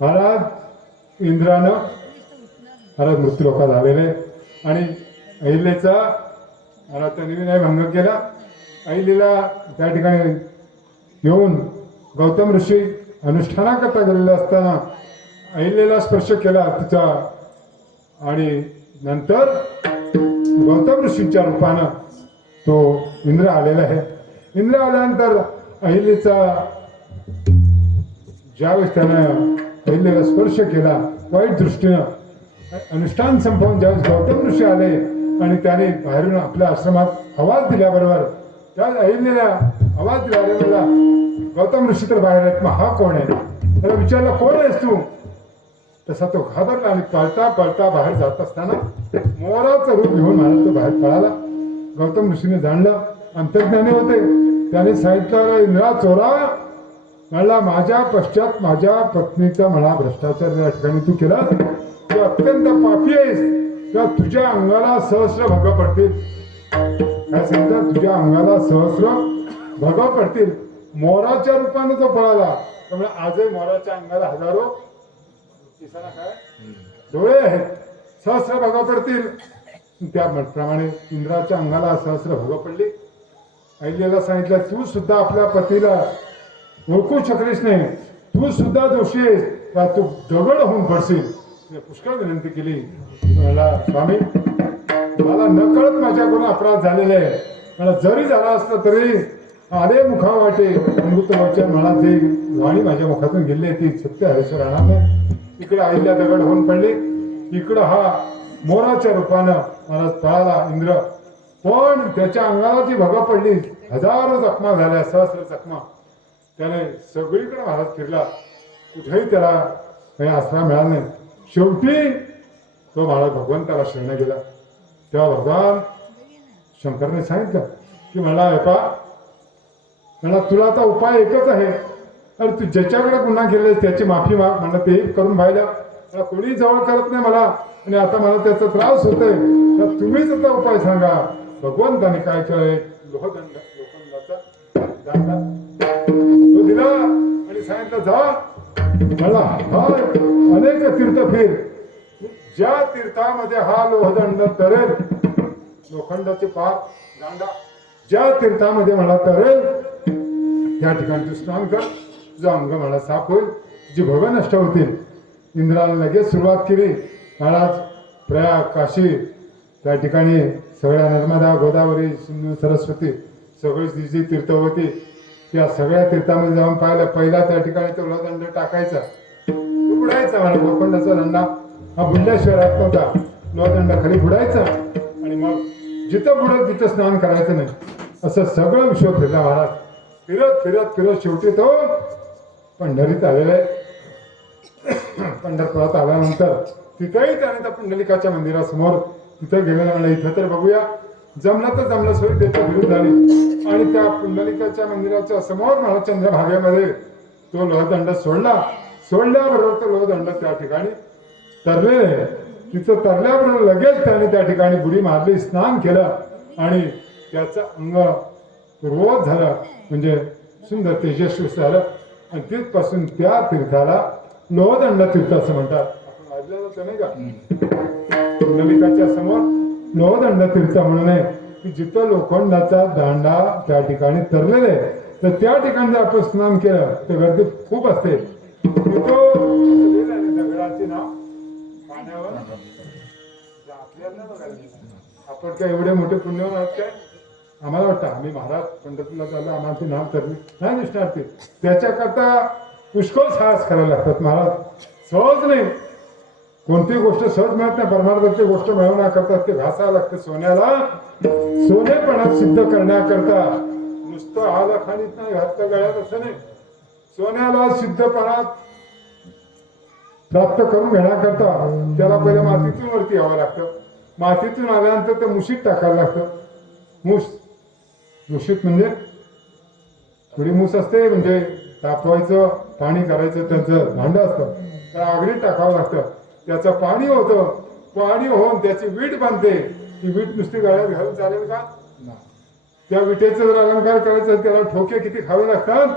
महाराज इंद्रानं महाराज मृत्यूलोका झालेले आणि अहिल्याचा महाराज त्यांनी विनयभंग केला. अहिल्याला त्या ठिकाणी येऊन गौतम ऋषी अनुष्ठानाकरता गेलेले असताना अहिल्याला स्पर्श केला तिचा आणि नंतर गौतम ऋषींच्या रूपानं तो इंद्र आलेला आहे. इंद्र आल्यानंतर अहिल्याचा ज्यावेळेस त्यानं अहिल्याला स्पर्श केला वाईट दृष्टीनं अनुष्ठान संपवून ज्यावेळेस गौतम ऋषी आले आणि त्याने बाहेरून आपल्या आश्रमात आवाज दिल्याबरोबर त्या अहिल्याला आवाज दिल्याबरोबर गौतम ऋषी तर बाहेर आहेत, मग हा कोण आहे. त्याला विचारला कोण आहेस तू. तसा तो घाबरला आणि पळता पळता बाहेर जात असताना मोराचं रूप घेऊन महाराज तो बाहेर पळाला. गौतम ऋषीने जाणलं, अंतर्ज्ञानी होते. त्याने सांगितलं इंद्रा चोरा म्हणला माझ्या पश्चात माझ्या पत्नीचा म्हणा भ्रष्टाचार या ठिकाणी तू केला, तू अत्यंत पापी आहेस. किंवा तुझ्या अंगाला सहस्र भग पडतील. काय सांगतात तुझ्या अंगाला सहस्र भग पडतील. मोराच्या रूपाने तो पळाला. त्यामुळे आजही मोराच्या अंगाला हजारो दिसाना काय डोळे आहेत. सहस्र भग पडतील. त्याप्रमाणे इंद्राच्या अंगाला सहस्र भग पडली. अहिल्याला सांगितलं तू सुद्धा आपल्या पतीला ओळखू शकलीस नाही, तू सुद्धा दोषी आहेस का तू दगड होऊन पडशील. पुष्कळ विनंती केली. मला स्वामी मला नकळत माझ्याकडून अपराध झालेला आहे. मला जरी झाला असला तरी आले मुखा वाटे अमृत वचन म्हणा ते वाणी माझ्या मुखातून गेली ती सत्य हरेश्वर राहणार नाही. इकडे अहिल्या दगड होऊन पडली, इकडं हा मोराच्या रूपानं मला पळाला इंद्र. पण त्याच्या अंगाला जी भगा पडली, हजारो जखमा झाल्या, सहस्र जखमा. त्याने सगळीकडे महाराज फिरला, कुठेही त्याला काही आसरा मिळाला नाही. शेवटी तो महाराज भगवंताला शरण गेला. तेव्हा भगवान शंकरने सांगितलं की म्हणला हे पा म्हणला तुला आता उपाय एकच आहे. अरे तू ज्याच्याकडे गुन्हा केले त्याची माफी माग. म्हणलं ते करून पाहिलं, मला कोणी जवळ करत नाही मला आणि आता मला त्याचा त्रास होतोय, तर तुम्हीच आता उपाय सांगा. भगवंताने काय केलंय लोहदंड लोखंडाचा दांडा तो दिला आणि सांगितलं जा मला हा अनेक तीर्थ फिर, ज्या तीर्थामध्ये हा लोहदंड तरेल लोखंडाचे पाक दांडा ज्या तीर्थामध्ये मला तरेल त्या ठिकाणी तू स्नान कर, तुझं अंग मला साफ होईल, तुझी भग नष्ट होतील. इंद्राने लगेच सुरुवात केली. महाराज प्रयाग काशी त्या ठिकाणी सगळ्या नर्मदा गोदावरी सिंधू सरस्वती सगळी जी तीर्थ होती या सगळ्या तीर्थामध्ये जाऊन पाहिलं. पहिला त्या ठिकाणी तो दंड टाकायचा, तो बुडायचा. मला लोखंडाचा दंडा हा बुडल्याशिवाय राहत नव्हता. लोहदंड खाली बुडायचा आणि मग जिथं बुडत तिथं स्नान करायचं नाही. असं सगळं विश्व फिरला महाराज. फिरत फिरत फिरत शेवटी तो पंढरीत आलेला आहे. पंढरपुरात आल्यानंतर तिथंही त्याने त्या पुंडलिकाच्या मंदिरासमोर तिथं गेलेला म्हणलं इथं तर बघूया. जमलं तर जमलं, सोयी त्याच्या विरुद्ध झाली आणि त्या पुंडलिकाच्या मंदिराच्या समोर मला चंद्रभागेमध्ये तो लोहदंड सोडल्याबरोबर तो लोहदंड त्या ठिकाणी तरले. तिथं तरल्याबरोबर लगेच त्याने त्या ठिकाणी बुडी मारली, स्नान केलं आणि त्याचं अंग रोज झालं, म्हणजे सुंदर तेजस्वी झालं. आणि तिथपासून त्या तीर्थाला लोहदंड तीर्थ असं म्हणतात. आपण ऐकलं जातं नाही का, पुंडलिकाच्या समोर लोहदंड तीर्थ म्हणून आहे की जिथं लोखंडाचा दांडा त्या ठिकाणी तरलेले, तर त्या ठिकाणी जर आपण स्नान केलं तर गर्दी खूप असते. दगडाचे नाव पाण्यावर आपल्याला बघायला. आपण काय एवढे मोठे पुण्यवान आहात काय? आम्हाला वाटतं आम्ही महाराज पंढरपूरला चाललो, आम्हाला ते नाव तरले नाही दिसणार. ते त्याच्याकरता पुष्कळ साहस करायला लागतात महाराज. सहज नाही, कोणती गोष्ट सहज मिळत नाही. परमार्थाची गोष्ट मिळवण्याकरता ते घासावं लागतं. सोन्याला सोनेपणात सिद्ध करण्याकरता नुसतं आलं खाणीत नाही घातलं गळ्यात असं नाही. सोन्याला सिद्धपणात प्राप्त करून घेण्याकरता त्याला पहिले मातीतून वरती यावं लागतं. मातीतून आल्यानंतर ते मुशीत टाकायला लागतं. मुशीत म्हणजे थोडी मूस असते, म्हणजे तापवायचं, पाणी करायचं, त्यांचं भांडं असतं, तर आगरीत टाकावं लागतं. त्याचं पाणी होतं, पाणी होऊन त्याची वीट बांधते. ती वीट नुसती गळ्यात घालून चालेल का? त्या विटेचा जर अलंकार करायचं त्याला ठोके किती खावे लागतात?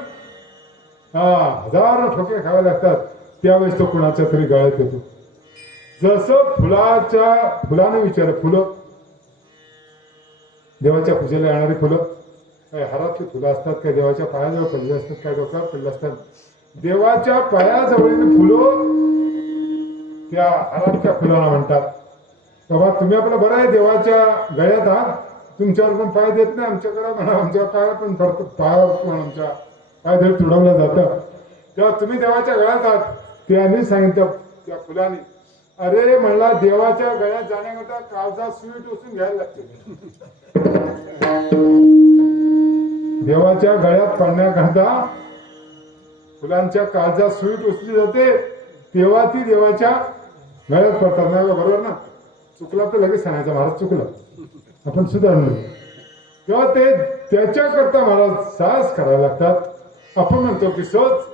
हजारो ठोके खावे लागतात. त्यावेळेस तो कुणाच्या तरी गळ्यात येतो. जसं फुलाने विचार, फुलं देवाच्या पूजेला येणारी फुलं काय हारातली फुलं असतात, काय देवाच्या पायाजवळ पडले असतात, काय डोक्यावर पडले असतात. देवाच्या पायाजवळील फुलं त्या हारातल्या फुलांना म्हणतात. बाबा तुम्ही आपलं बरं आहे, देवाच्या गळ्यात आहात, तुमच्यावर पण पाय देत नाही, आमच्याकडे म्हणा आमच्या पाया पण फक्त पायावर पण आमच्या पायधड तुडवलं जातं. तेव्हा तुम्ही देवाच्या गळ्यात आहात. त्यांनी सांगितलं त्या फुलांनी, अरे म्हणला देवाच्या गळ्यात जाण्याकरता काळजा सुई टोचून घ्यायला लागते. देवाच्या गळ्यात पडण्याकरता फुलांच्या काळजात सुई टोचली जाते, तेव्हा ती देवाच्या गळ्यात पडतात. नाही बरोबर ना? चुकला तर लगेच सांगायचं महाराज चुकलं, आपण सुधारलो. तेव्हा ते त्याच्याकरता महाराज साहस करायला लागतात. आपण म्हणतो की सहज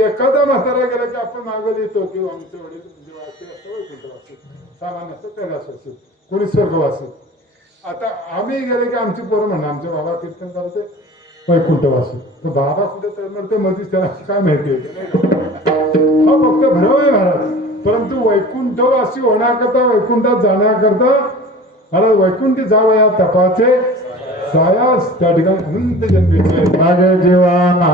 एखादा म्हातारा गेला की आपण मागं लिहितो की आमचे वडील देवाचे असं सामान्य असतं, कैलासवासी, कोणी स्वर्गवासी. आता आम्ही गेले की आमची पोरं म्हणा आमचे बाबा कीर्तन करते वैकुंठवासी. तर बाबा कुठे तर ते मध्येच त्याला काय माहिती आहे? हा फक्त भ्रम आहे महाराज. परंतु वैकुंठवासी होण्याकरता, वैकुंठात जाण्याकरता महाराज वैकुंठी जावं या तपाचे सायास त्या ठिकाणी अनंत जन्मीचे माझे जीवाना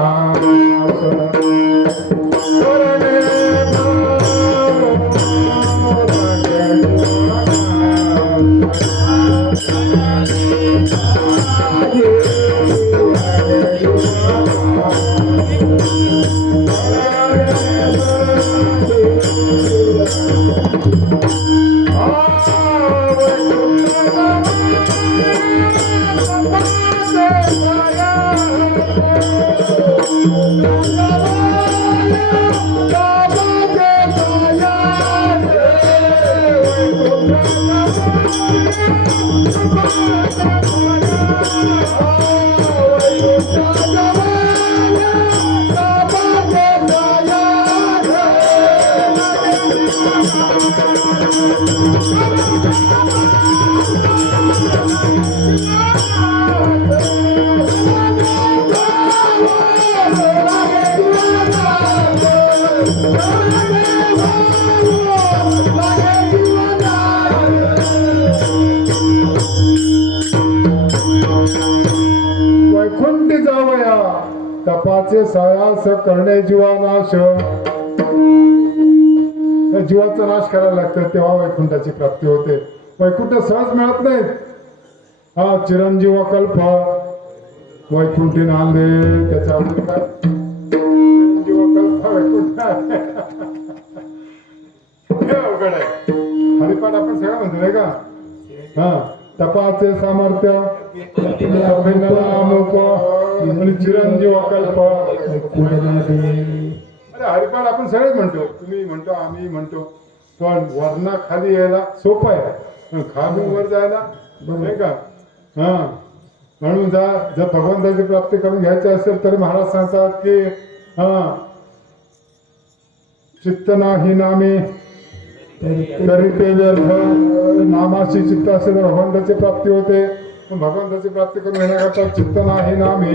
वैकुंठी जावया तपाचे सायास करणे जीवानाश. जीवाचा नाश करायला लागतं तेव्हा वैकुंठाची प्राप्ती होते. वैकुंठ सहज मिळत नाहीत. हा चिरंजीव कल्प वैकुंठी नांदे त्याच्या अवघड काय जीवकल्प वैकुंठ हे अवघड आहे. हरिपाठ आपण सगळं म्हणतो नाही का? हा, तपाचे सामर्थ्य अभिननामोप आणि चिरंजीव कल्प. अरे हरिपाठ आपण सगळेच म्हणतो, तुम्ही म्हणतो, आम्ही म्हणतो, पण वरना खाली यायला सोपं आहे, पण खालून वर जायला नाही का? हा, म्हणून जर भगवंताची प्राप्ती करून घ्यायची असेल तर महाराज सांगतात की हा, चित्त नाही नामे तरी ते व्यर्थ. नामाची चित्त असेल तर भगवंताची प्राप्ती होते, पण भगवंताची प्राप्ती करून घेण्याकरता चित्त नाही नामे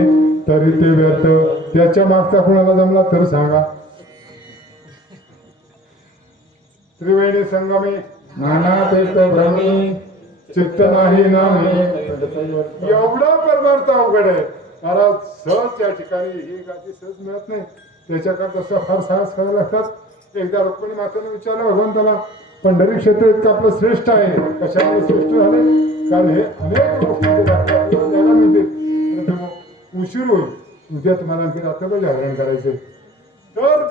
तरी ते व्यर्थ. त्याच्या मागचा कुणाला जमला तर सांगा. त्रिवेणी संगमे नाना तीर्थ भ्रमी चित्त नाही नामे. एवढा परमार्थ अवघड आहे महाराज. सहज त्या ठिकाणी ही गाठी सहज मिळत नाही, त्याच्याकरता फार साहस करावे लागतात. एकदा रुक्मिणी मातेने विचारलं भगवंताला, पंढरी क्षेत्र इतकं आपलं श्रेष्ठ आहे, कशामुळे श्रेष्ठ झाले? कारण हे अनेक गोष्टी द्यायला मिळतील, उशीर होईल, उद्या तुम्हाला आणखी रात्रभर जागरण करायचे. तर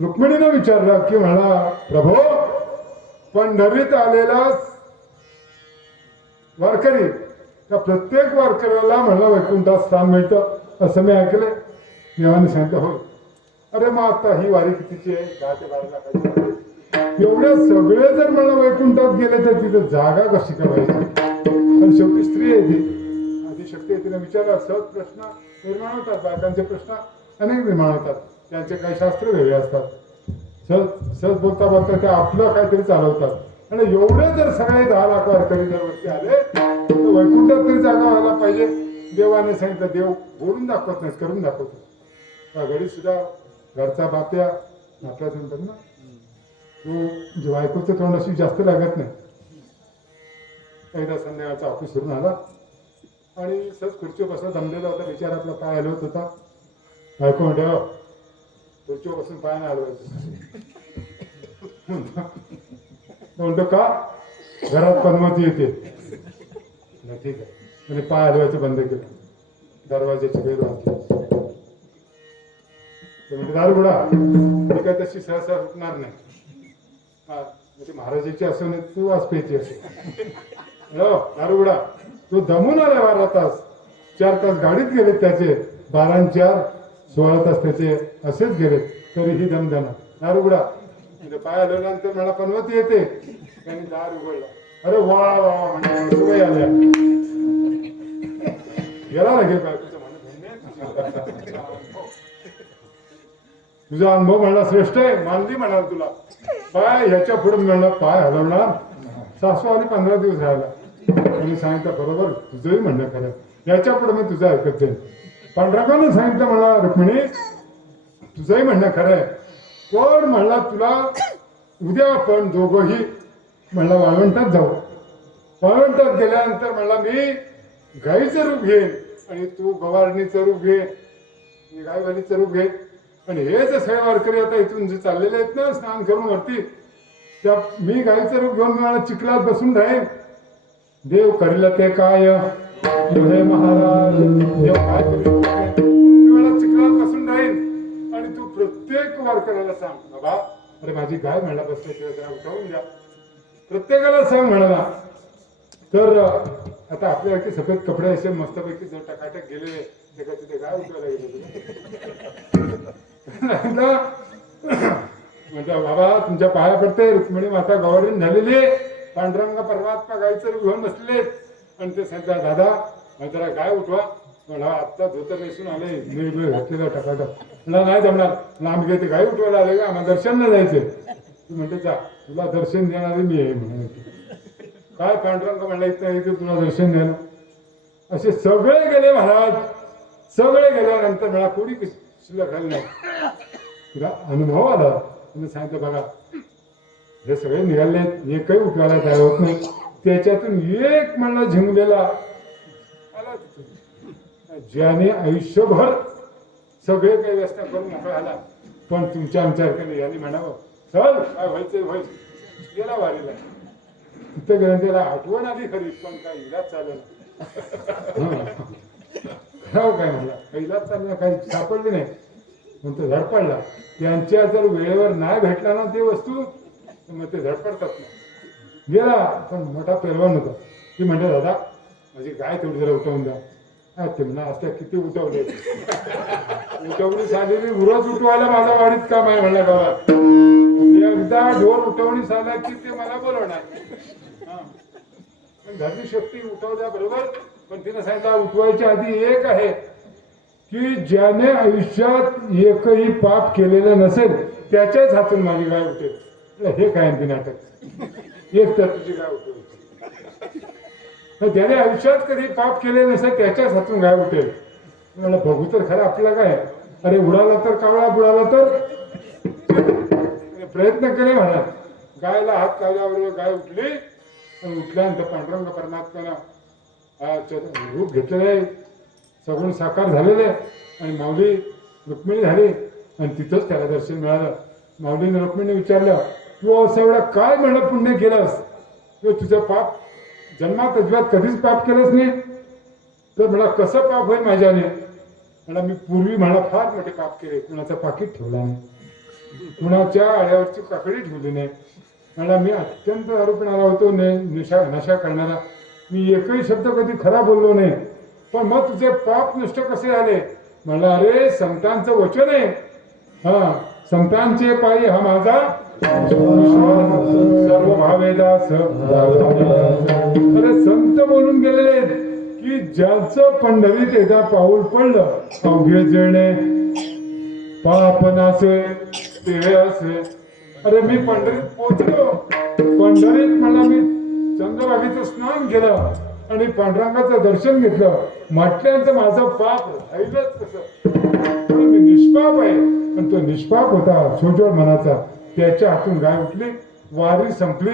रुक्मिणीनं विचारलं की म्हणा, प्रभो पंढरीत आलेला वारकरी त्या प्रत्येक वारकऱ्याला म्हणलं वैकुंठात स्थान मिळतं असं मी ऐकलंय. देवाने सांगितलं होय. अरे मग आता ही वारी कितीची आहे? 10 ते 12 लाखाची. एवढे सगळे जर मला वैकुंठात गेले तर तिथं जागा कशी करायची? पण शेवटी स्त्री आहे ती, आदिशक्ती आहे, तिला विचारला सहज प्रश्न निर्माण होतात. बायकांचे प्रश्न अनेक निर्माण होतात, त्यांचे काही शास्त्र वेगळे असतात. सहज सहज बोलता बोलता ते आपलं काहीतरी चालवतात. आणि एवढे जर सगळे 10 लाख वारकरी जर वरती आले तर वैकुंठात तरी जागा व्हायला पाहिजे. देवाने सांगितलं, देव बोलून दाखवत नाही, करून दाखवतो. त्या घडी सुद्धा घरचा बाप्या आपल्याच म्हणतात ना, तो जे बायकोचं तोंड अशी जास्त लागत नाही. एकदा संध्याकाळचा ऑफिस सुरून आला आणि सहज खुर्चीवर बसला, दमलेला होता, विचार आपला पाय हलवत होता. बायको म्हणते, खुर्चीवर बसून पाय नाही हलवायचं. म्हणतो का? घरात पनमती येते. ठीक आहे, म्हणजे पाय हलवायचं बंद केलं. दरवाजाची बेल वाजली. म्हणजे दारुगुडा मी काय तशी सहसा सुटणार नाही. म्हणजे महाराजाची असो नाही तू वाजपेयची असो. दारुगुडा तो दमून आला 12 तास, 4 तास गाडीत गेले त्याचे, 12 आणि 4 16 तास त्याचे असेच गेले, तरीही दमदना. दारुगुडा म्हणजे पाय हलवल्यानंतर मला पनवती येते, त्यांनी दार उघडला. अरे वा वा म्हणजे सुबई आल्या. गेला लागेल बायकोचं तुझा अनुभव म्हणला श्रेष्ठ आहे, मानली म्हणाल तुला. पाय ह्याच्या पुढे म्हणला पाय हलवणार. सासू आली 15 दिवस राहायला आणि सांगितलं बरोबर, तुझंही म्हणणं खरं, याच्या पुढे मी तुझं ऐकत जाईल. पांडुरंगाने सांगितलं मला, रुक्मिणी तुझंही म्हणणं खरं आहे, पण म्हणला तुला उद्या आपण दोघंही म्हणला वाळवंटात जाऊ. वाळवंटात गेल्यानंतर म्हणला मी गाईचं रूप घेईन आणि तू गवारणीचं रूप घे, मी गायवालीचं रूप घे. आणि हे जे सगळे वारकरी आता इथून जे चाललेले आहेत ना स्नान करून वरती, त्या मी गाईचं रूप घेऊन मला चिखलात बसून राहील. देव करील ते काय हे महाराज, देव काय करू मला चिखलात बसून राहील आणि तू प्रत्येक वारकऱ्याला सांग, बाबा अरे माझी गाय म्हणला बसते तिला जरा उठवून द्या. प्रत्येकाला सांग म्हणाला. तर आता आपल्यासारखे सफेद कपडे असे मस्तपैकी जर टकाटक गेलेले, ते का तिथे गाय उठवायला गेले म्हणतो बाबा तुमच्या पाया पडते, रुक्मिणी माता गवारीन झालेली, पांडुरंग परमात्मा गायचं रूप घेऊन बसलेले आणि ते सांगतात दादा जरा गाय उठवा. म्हणा आत्ता धोतर नेसून आले, मी घातलेला टकाटक. मला नाही जमणार, लांब घेते गाय उठवायला आले का, आम्हाला दर्शन नाही जायचे. तू म्हणते जा, तुला दर्शन देणारे मी आहे म्हणून. काय पांडुरंग म्हणला इथं की तुला दर्शन देणं. असे सगळे गेले महाराज. सगळे गेल्यानंतर मला कोणी शिल्लक राहिलं नाही. तुला अनुभव आला, तुम्ही सांगितलं बघा हे सगळे निघाले, एकही उठवायला तयार होत नाही. त्याच्यातून एक म्हणला झिंगलेला आला तिथून, ज्याने आयुष्यभर सगळे काही व्यस्त करून मोकळा आला, पण तुमच्या आमच्यासारख्याने यांनी म्हणावं चल काय व्हायचं व्हायचं, गेला वारीला. तिथं गेल्या त्याला आठवण आली खरी, पण काय इलाज चालू हो काय म्हणला पहिलाच चालला काही सापडली नाही म्हणतो धडपडला त्यांच्या जर वेळेवर नाही भेटला ना ते वस्तू तर मग ते धडपडतात ना गेला पण मोठा पेलवान होता ती म्हणते दादा माझी गाय तेवढी जरा उठवून द्या हा ते म्हणा असल्या किती उठवले उठवणी झालेली उरच उठवायला माझ्या वाडीत काम आहे म्हणला गावात एकदा ढोल उठवणी झाला की ते मला बोलवणार हा. पण घरची शक्ती उठवल्या बरोबर पण तिने सांगितलं उठवायच्या आधी एक आहे की ज्याने आयुष्यात एकही पाप केलेलं नसेल त्याच्याच हातून माझी गाय उठेल म्हटलं, हे काय आणखी नाटक एक तर तुझी गाय उठवली तर ज्याने आयुष्यात कधी पाप केले नसेल त्याच्याच हातून गाय उठेल मला बघू तर खरं आपल्याला काय अरे उडाला तर कावळा बुडाला तर प्रयत्न केले म्हणा गायला हात लावल्याबरोबर गाय उठली आणि उठल्यानंतर पांडुरंग परमात्म्यानं रूप घेतलेलं आहे सगुण साकार झालेले आणि माऊली रुक्मिणी झाली आणि तिथंच त्याला दर्शन मिळालं माऊलीने रुक्मिणीने विचारलं तू असं एवढा काय म्हणलं पुण्य केलंस तू तुझं पाप जन्मात अजिबात कधीच पाप केलंच नाही तर मला कसं पाप होईल माझ्याने मला मी पूर्वी मला फार मोठे पाप केले कुणाचं पाकिट ठेवला नाही कुणाच्या आळ्यावरची काकडी ठेवली नाही मला मी अत्यंत दारू पिणारा होतो नशा करणारा मी एकही शब्द कधी खरा बोललो नाही पण मग तुझे पाप नष्ट कसे झाले मला अरे संतांचं वचन आहे हा संतांचे पायी हा माझा सर्व भावेदास अरे संत बोलून गेलेले आहेत की ज्याचं पंढरीत एकदा पाऊल पडलं अवघे जणे पाप नासे ते असे अरे मी पंढरीत पोचलो पंढरीत मला मी चंद्रभागेचं स्नान केलं आणि पांडुरंगाचं दर्शन घेतलं म्हटल्यानंतर माझं पाप राहिलंच कसं मी निष्पाप आहे पण तो निष्पाप होता सोजवळ मनाचा त्याच्या हातून गाय उठली वारी संपली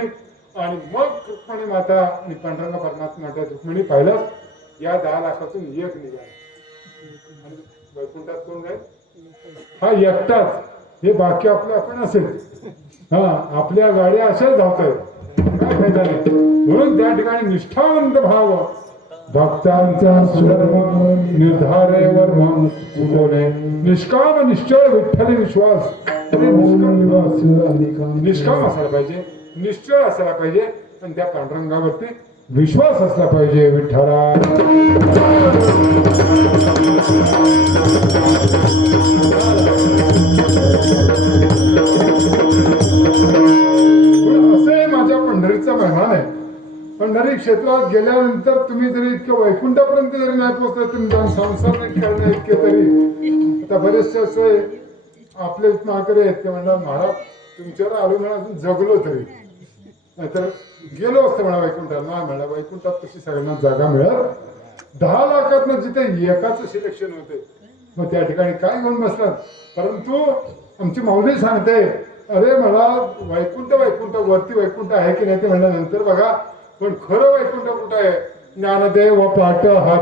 आणि मग रुक्मिणी माता आणि पांडुरंग परमात्मा रुक्मिणी पाहिलं या 10 लाखातून एक निघाला आणि वैकुंठात कोण जाईल हा एकटाच हे बाकी आपलं आपण असेल हा आपल्या गाड्या अशाच धावतायत काय फायदा नाही म्हणून त्या ठिकाणी निष्ठावंत भाव भक्तांचा निर्धारेवर चुकवणे निष्काम निश्चय विठ्ठली विश्वास निष्काम असायला पाहिजे निश्चय असायला पाहिजे आणि त्या पांडुरंगावरती विश्वास असला पाहिजे विठ्ठला असे माझ्या पंढरीचा मेहमान आहे पंढरी क्षेत्रात गेल्यानंतर तुम्ही जरी इतके वैकुंठापर्यंत जरी नाही पोहोचले तुम्ही जाऊन संसार करणे इतके तरी आता बरेचसे असे आपले माकडे आहेत ते म्हणतात महाराज तुमच्यावर आलो म्हणा अजून जगलो तरी नाहीतर गेलो असतं म्हणा वैकुंठाला नाही म्हणा वैकुंठात तशी सगळ्यांना जागा मिळत 10 लाखातनं जिथे एकाच सिलेक्शन होते मग त्या ठिकाणी काय घेऊन बसतात परंतु आमची माऊली सांगते अरे मला वैकुंठ वरती वैकुंठ आहे की नाही ते म्हणल्यानंतर बघा पण खरं वैकुंठ कुठं आहे ज्ञानदेव पाठ हा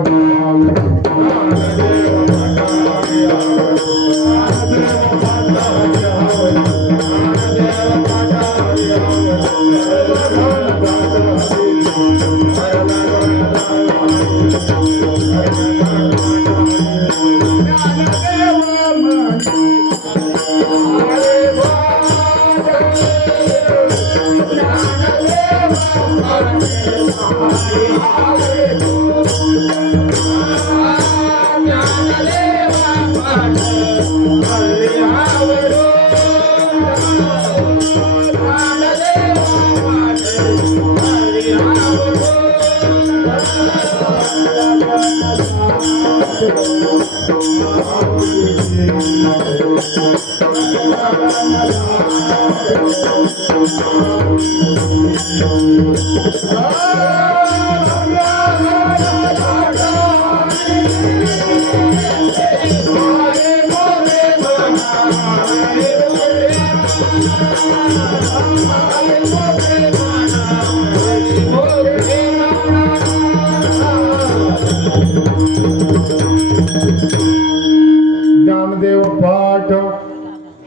ज्ञानदेव पाठ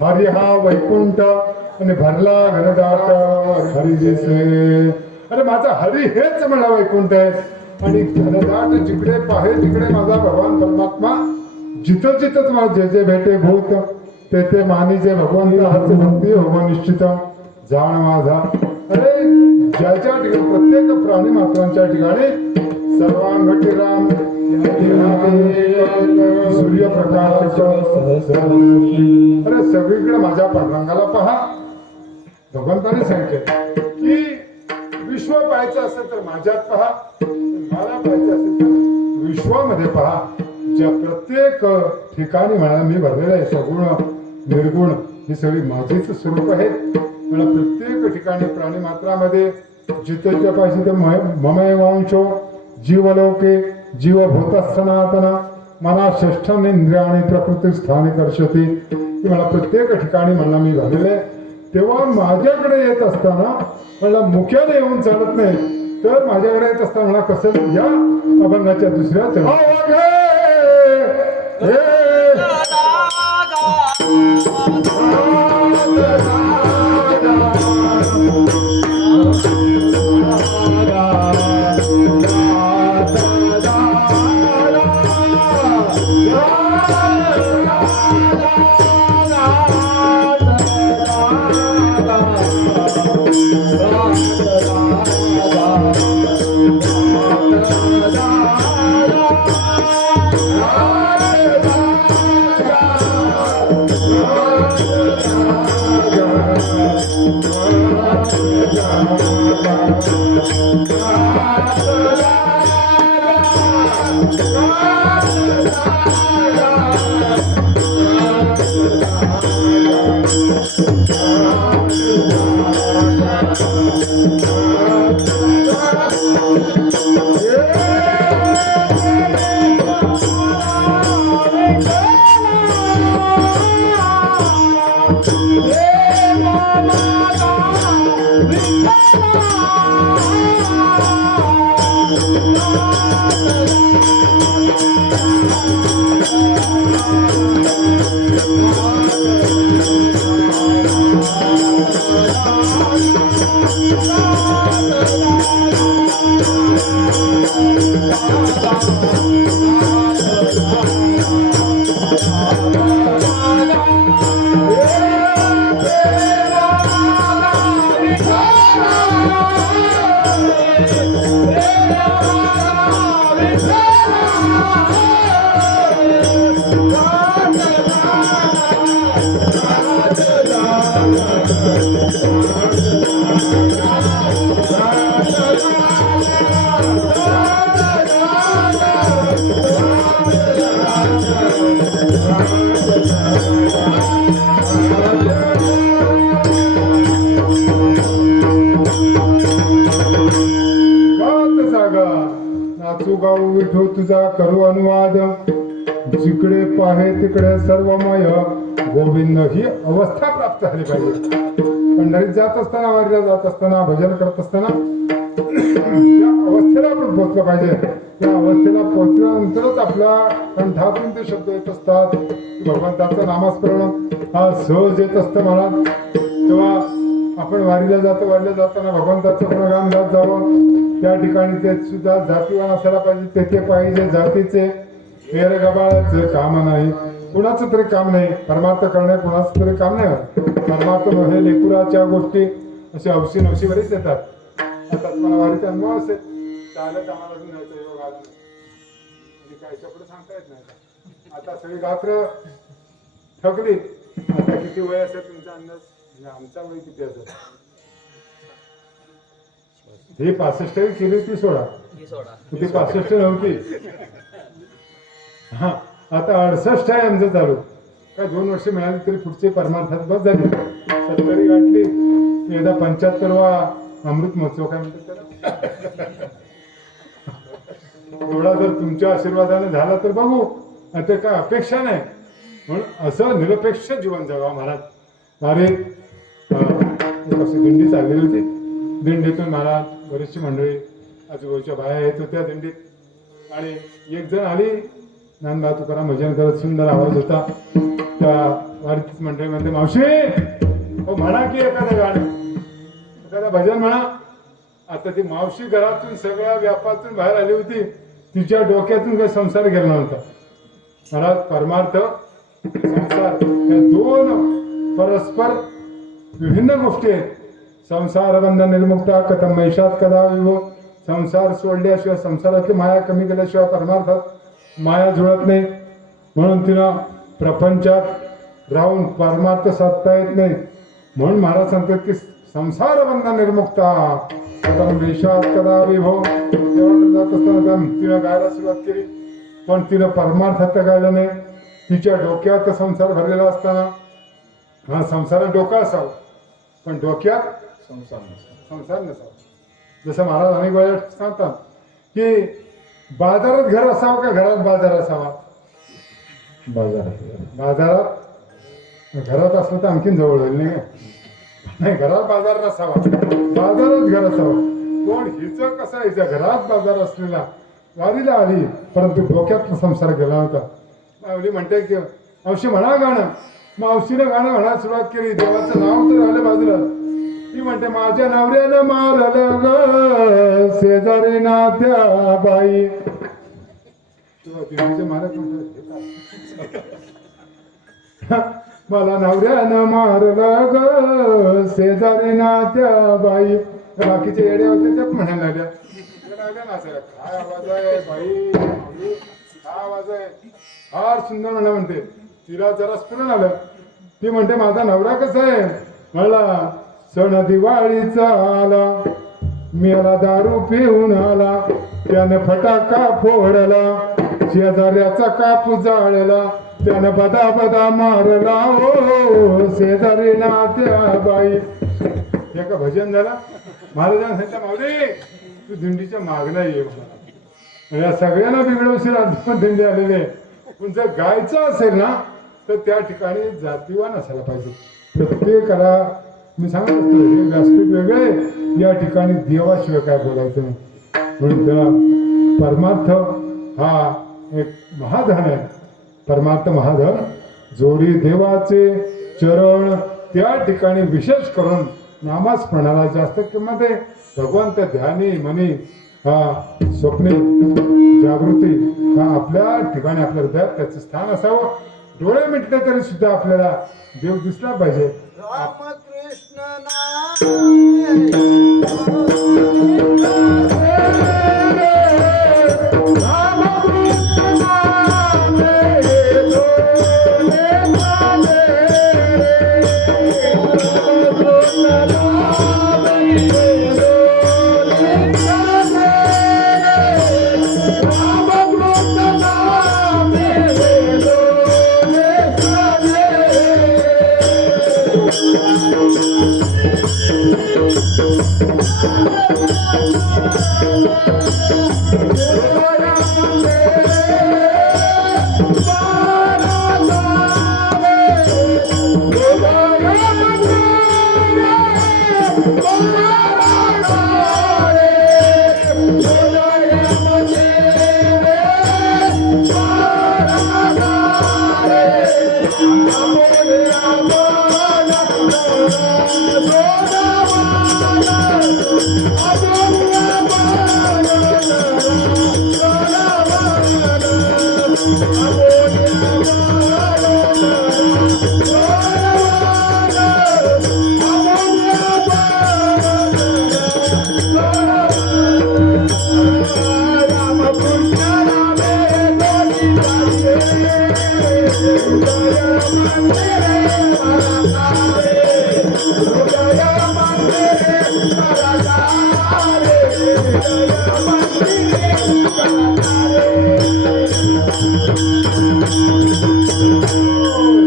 हरी हा वैकुंठ आणि भरला घनदाट हरी दिसे अरे माझा हरी हेच मला वैकुंठ आहे आणि घनदाट जिकडे पाहे तिकडे माझा भगवान परमात्मा, जिथं जिथं तुम्हाला जे जे भेटे भूत ते ते मानी जे भगवंत हाच भक्ती हो निश्चित जाण माझा. अरे ज्याच्या ठिकाणी प्रत्येक प्राणी मात्रांच्या ठिकाणी सर्वांगटी राम सूर्यप्रकाश. अरे सगळीकडे माझ्या पांडुरंगाला पहा. भगवंताने सांगितले की विश्व पाहायचं असेल तर माझ्यात पहा, मला पाहायचं असेल तर विश्वामध्ये पहा. ज्या प्रत्येक ठिकाणी मला मी भरलेलं आहे सगुण निर्गुण ही सगळी माझीच स्वरूप आहेत. मला प्रत्येक ठिकाणी प्राणी मात्रामध्ये जिथे जे पाहिजे ते ममैवांशो जीवलोके जीवभूत सनातन मना षष्ठम इंद्रियाणी प्रकृती स्थाने कर्षते. की मला प्रत्येक ठिकाणी मला मी भरलेलं आहे. तेव्हा माझ्याकडे येत असताना मला मुख्याने येऊन चालत नाही, तर माझ्याकडे येत असताना मला कसं या अभंगाच्या दुसऱ्या नाचू गाऊ विठो तुझा करू अनुवाद. जिकडे पाहे तिकडे सर्वमय गोविंद ही अवस्था प्राप्त झाली पाहिजे. पंढरीत जात असताना वारीला जात असताना भजन करत असताना त्या अवस्थेला आपण पोहोचलं पाहिजे. त्या अवस्थेला पोहोचल्यानंतरच आपल्या कंठातून ते शब्द येत असतात. भगवंताचं नामस्मरण हा सहज येत असतं मला. तेव्हा आपण वारीला जाताना भगवंताचं गुणगान गात जावं. त्या ठिकाणी ते सुद्धा जातीवान असायला पाहिजे. ते पाहिजे जातीचे फेर गबाळाचं काम नाही, कुणाचं तरी काम नाही. परमार्थ करणे कुणाचं तरी काम नाही. परमार्थ हे लेकुराच्या गोष्टी असे हौशी नवशी बरीच येतात. आता तुम्हाला वारीचा अनुभव असेल, चालत आम्हाला अजून न्यायचं योग आला नाही आणि कायच्या पुढे सांगता येत नाही. आता सगळी रात्र थकली. आता किती वय असेल तुमचा अंदाज? आमचा वय किती असेल? ही 65 केली ती सोडा, ती 65 नव्हती. हा आता 68 आहे आमचं चालू. काय 2 वर्ष मिळाली तरी पुढचे परमार्थात बस झाली. 70 गाठली. एकदा 75वा अमृत महोत्सव काय म्हणतात त्याला, थोडा जर तुमच्या आशीर्वादाने झाला तर बघू. आता काय अपेक्षा नाही, म्हणून असं निरपेक्ष जीवन जगावं महाराज. अरे अशी दिंडी चाललेली होती. दिंडीतून महाराज बरीचशी मंडळी आजूबाजूच्या बाया येत होत्या दिंडीत. आणि एक जण आली, ज्ञानबा तुकाराम भजन करत, सुंदर आवाज होता. त्या वारीत मंडळीमध्ये मावशी हो म्हणा की एखादं गाणं, एखादं भजन म्हणा. आता ती मावशी घरातून सगळ्या व्यापातून बाहेर आली होती, तिच्या डोक्यातून काही संसार गेला नव्हता. घरात परमार्थ संसार या दोन परस्पर विभिन्न गोष्टी आहेत. संसार बंधन निर्मुक्ता कथम मैशात कदा विभो. संसार सोडल्याशिवाय, संसारातली माया कमी केल्याशिवाय परमार्थात माया जुळत नाही. म्हणून तिनं प्रपंचात राहून परमार्थ साधता येत नाही. म्हणून महाराज सांगतात की संसार बंधन निर्मुक्ता कथम मैशात कदा विभो. देवाकडे जात असताना तिनं गायला सुरुवात केली, पण तिनं परमार्थात गायला नाही. तिच्या डोक्यात संसार भरलेला असताना, हा संसारात डोका असावं पण डोक्यात संसार नसावा. जसं महाराज अनेक वेळा सांगतात की बाजारात घर असावं का घरात बाजार असावा. बाजारात घरात असलं तर आणखीन जवळ होईल नाही. नाही, घरात बाजार नसावा, बाजारात घर असावं. पण हिचं कसं, हिच्या घरात बाजार असलेला वारीला आली परंतु डोक्यात संसार गेला होता. माऊली म्हणते की मावशी म्हणा गाणं. मावशीनं गाणं म्हणायला सुरुवात केली. देवाचं नाव तर आलं बाजूला. ती म्हणते माझ्या नवऱ्यानं मारलं ग शेजारी नात्या बाई. महाराज मला नवऱ्यानं मारलं ग शेजारी नात्या बाई. बाकीचे येडे होते ते म्हणायला लागल्या. काय आवाज आहे बाई, काय आवाज आहे. फार सुंदर म्हणते. तिला जरा स्फुरण आलं. ती म्हणते माझा नवरा कसा आहे. मला सण दिवाळीचा आला, मी आला दारू पिऊन आला, त्यानं फटाका फोडला, शेजाऱ्याचा कापूस जाळला, त्यानं बदा बदा मारला ओ शेजारी नात्या बाई. हे का भजन झाला. महाराजांना सांगितलं मावली तू दिंडीच्या मागणं ये मला. या सगळ्यांना बिघडवशील पण दिंडी आलेले. पण जर गायचं असेल ना तर त्या ठिकाणी जातीवान असायला पाहिजे. प्रत्येकाला मी सांगत असतो हे व्यासपीठ वेगळे, या ठिकाणी देवाशिवाय काय बोलायचं नाही. म्हणून त्याला परमार्थ हा एक महाधन आहे. परमार्थ महाधन जोडी देवाचे चरण. त्या ठिकाणी विशेष करून नामस्मरणाला जास्त किंमत आहे. भगवंत ध्यानी मनी हा स्वप्ने जागृती हा आपल्या ठिकाणी आपल्या हृदयात त्याचं स्थान असावं. डोळे मिटले तरी सुद्धा आपल्याला देव दिसला पाहिजे. रामकृष्ण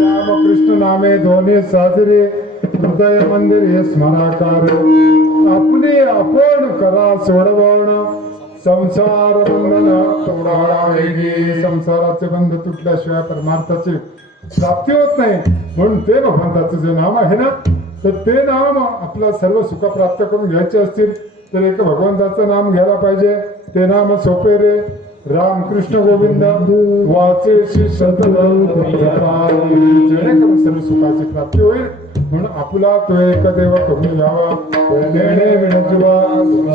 रामकृष्ण नामे धोने साजरे हृदय मंदिर हे स्मराकार. आपले आपण करा सोडवण संसार बंधन तोडाळा वेगी. संसाराचे बंध तुटल्याशिवाय परमार्थाची प्राप्ती होत नाही. म्हणून ते भगवंताचं जे नाम आहे ना तर ते नाम आपलं सर्व सुख प्राप्त करून घ्यायचे असतील तर एक भगवंताचं नाम घ्यायला पाहिजे. ते नाम सोपे रे. राम कृष्ण गोविंद वाचे जेणेकरून सर्व सुखाची प्राप्ती होईल. म्हणून आपुला तो एक देव करून यावा नेणे विणजीवा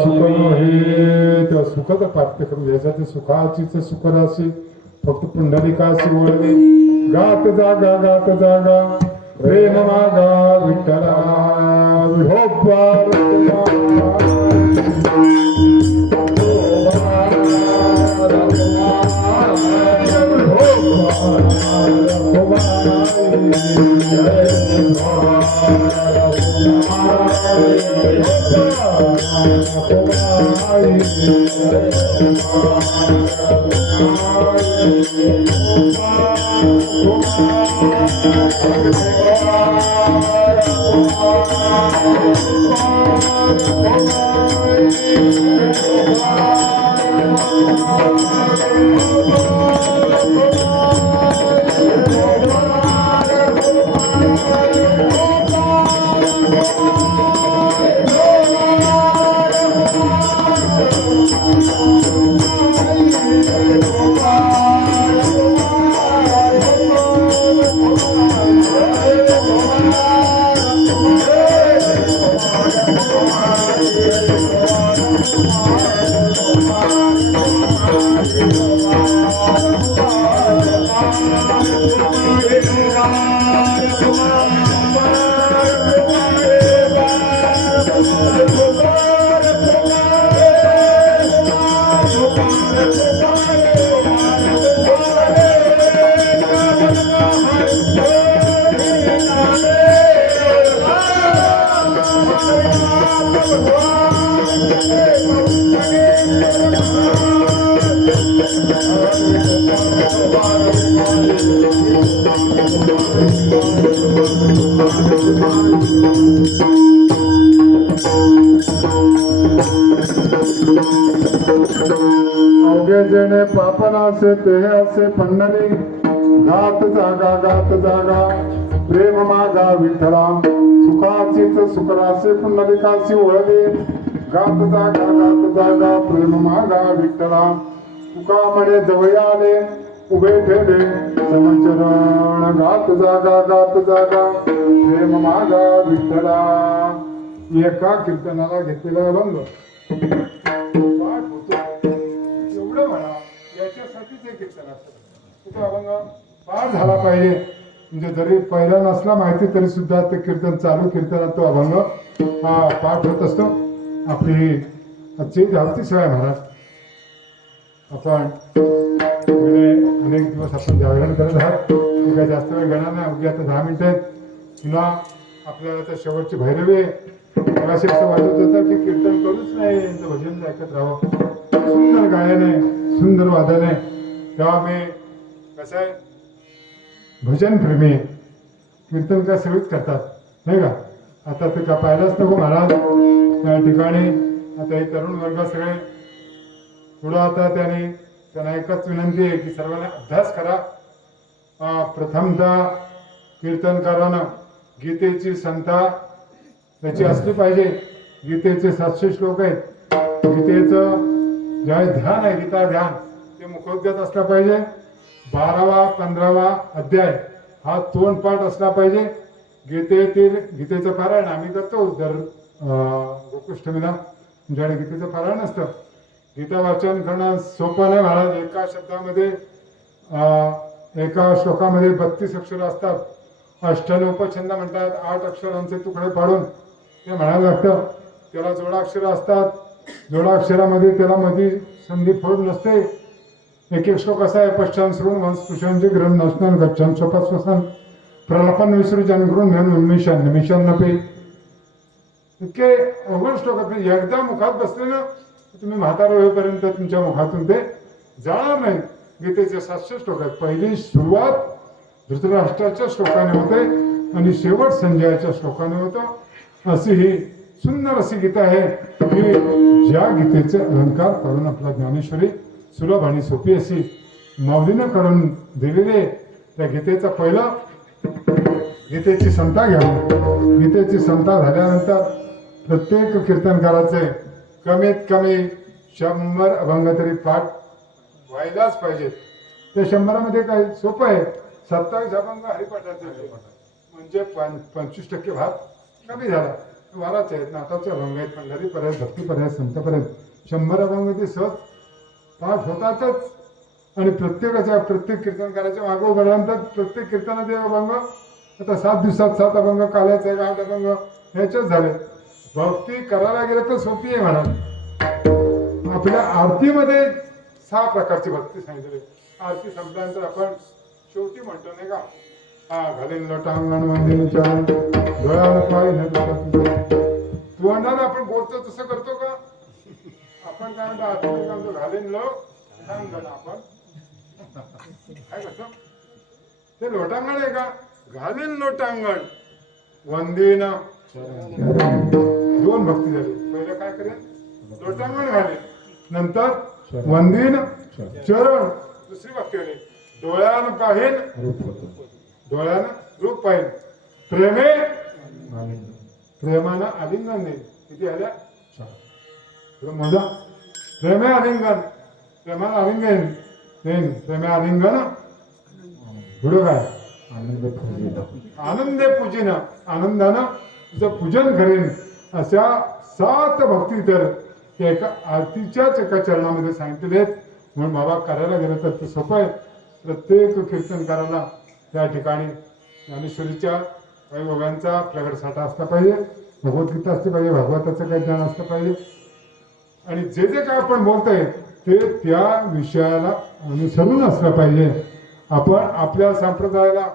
सुख हे तेव्हा सुखच प्राप्त करू याच्यात सुखाचीच सुखराशी फक्त पुंडलिकाशी वळली गात जागा प्रेम मागा विठ्ठला विठोबा अवघे जेणे पापनासे ते असे पंढरी गात जागा प्रेम मागा विठ्ठला सुखाचीच सुखरासे पुंडलिकाशी वळली गात जागा प्रेम मागा विठ्ठला तुका म्हणे जवळ आले उभे ठेवले समचरण गात जागा प्रेम मागा विठ्ठला एका कीर्तनाला घेतलेला अभंग पाठ होतो एवढं म्हणा याच्यासाठीच एक कीर्तन असतं तो अभंग पाठ झाला पाहिजे म्हणजे जरी पहिला नसला माहिती तरी सुद्धा ते कीर्तन चालू कीर्तनात तो अभंग हा पाठ होत असतो आपली आजची धावती शिवाय महाराज आपण अनेक दिवस आपण जागरण करत आहात काय जास्त वेळ घेणार नाही अगदी आता 10 मिनिटं आहेत पुन्हा आपल्याला तर शेवटची भैरवी मगाशी असं वाटत होतं की कीर्तन करूच नाही यांचं भजन ऐकत राहावं सुंदर गायन आहे सुंदर वादन आहे तेव्हा मी कसं आहे भजन प्रेमी कीर्तन काय सगळीच करतात नाही का आता ते का पाहिलंच नको महाराज त्या ठिकाणी आता हे तरुण वर्ग सगळे पुढं आता त्यांना एकच विनंती आहे की सर्वांना अभ्यास करा प्रथमतः कीर्तनकारानं गीतेची संथा त्याची असली पाहिजे गीतेचे 700 श्लोक आहेत गीतेचं जे ध्यान आहे गीता ध्यान ते मुखोद्गत असला पाहिजे 12वा 15वा अध्याय हा तोंडपाठ असला पाहिजे गीतेचं पारायण आम्ही करतो दर गोकुष्टमीला तुमच्याकडे गीतेचं पारायण असतं गीता वाचन करणं सोपं नाही महाराज एका शब्दामध्ये एका श्लोकामध्ये 32 अक्षरं असतात अष्टनोपछंद म्हणतात 8 अक्षरांचे तुकडे पाडून ते म्हणायला लागतं त्याला जोडाक्षरं असतात जोडाक्षरामध्ये त्याला मध्ये संधी फोड नसते एक श्लोक असा आहे पश्चान श्रून वंशपुषांचे ग्रहण नसनं गच्छन स्वपस्वसन प्रलपन विसृजन करून घेऊन उन्मिशन निमिषण नपे इतके अवघड श्लोक आपले एकदा मुखात बसले ना तुम्ही म्हातारा होईपर्यंत तुमच्या मुखातून ते जाणार नाही गीतेचे 700 श्लोक आहेत पहिली सुरुवात धृतराष्ट्राच्या श्लोकाने होते आणि शेवट संजयाच्या श्लोकाने होतं अशी ही सुंदर अशी गीता आहे की ज्या गीतेचे अलंकार करून आपला ज्ञानेश्वरी सुलभ आणि सोपी अशी माऊलीनं करून दिलेली त्या गीतेचा पहिला गीतेची संता घ्यावी गीतेची संता झाल्यानंतर प्रत्येक कीर्तनकाराचे कमीत कमी 100 अभंग तरी पाठ व्हायलाच पाहिजे त्या 100 मध्ये काही सोपं आहे 27 अभंग हरिपाठाचे म्हणजे 25% भाग कमी झाला. वाराचे आहेत, नाटाचे अभंग आहेत, पंढरीपर्यंत, भक्तीपर्यंत, संतपर्यंत 100 अभंग ते सहज पाठ होतातच. आणि प्रत्येक कीर्तनकाराच्या मागं उभं राहतात. प्रत्येक कीर्तनाचे अभंग आता 7 दिवसात 7 अभंग, काल्याचे 8 अभंग ह्याच्याच झाले. भक्ती करायला गेलं तर सोपी आहे म्हणा. आपल्या आरतीमध्ये 6 प्रकारची भक्ती सांगितली. आरती संपल्यानंतर आपण शेवटी म्हणतो नाही का, हा घालीन लोटांगण वंदिन चरण डोळ्याला पाय न तोंडाला आपण बोलतो तसं करतो का? आपण काय म्हणतो, आरतीमध्ये काय म्हणतो, घालीन लोटांगण. आपण काय करतो ते लोटांगण आहे का? घालीन लोटांगण वंदिन 2 भक्ती झाली. पहिलं काय करेल, लोटांगण घालेल, नंतर वंदिन चरण. दुसरी भक्ती झाली, डोळ्यानं पाहिन, डोळ्यानं रूप पाहिन, प्रेमानं आलिंगन देईल. किती आल्या? माझा प्रेमे आलिंगन, प्रेमानं आलिंगन देईन, प्रेमे आलिंगन पुढं काय, आनंदे पूजिन, आनंदानं तुझं पूजन करेन. अशा 7 भक्ती तर एका आरतीच्याच एका चरणामध्ये सांगितलेले आहेत. म्हणून बाबा करायला गेलं तर ते सोपं आहे. प्रत्येक कीर्तनकाराला त्या ठिकाणी ज्ञानेश्वरीच्या काही ओव्यांचा आपल्याकडे साठा असला पाहिजे, भगवद्गीता असली पाहिजे, भागवताचं काही ज्ञान असलं पाहिजे. आणि जे जे काय आपण बोलतोय ते त्या विषयाला अनुसरून असलं पाहिजे. आपण आपल्या संप्रदायाला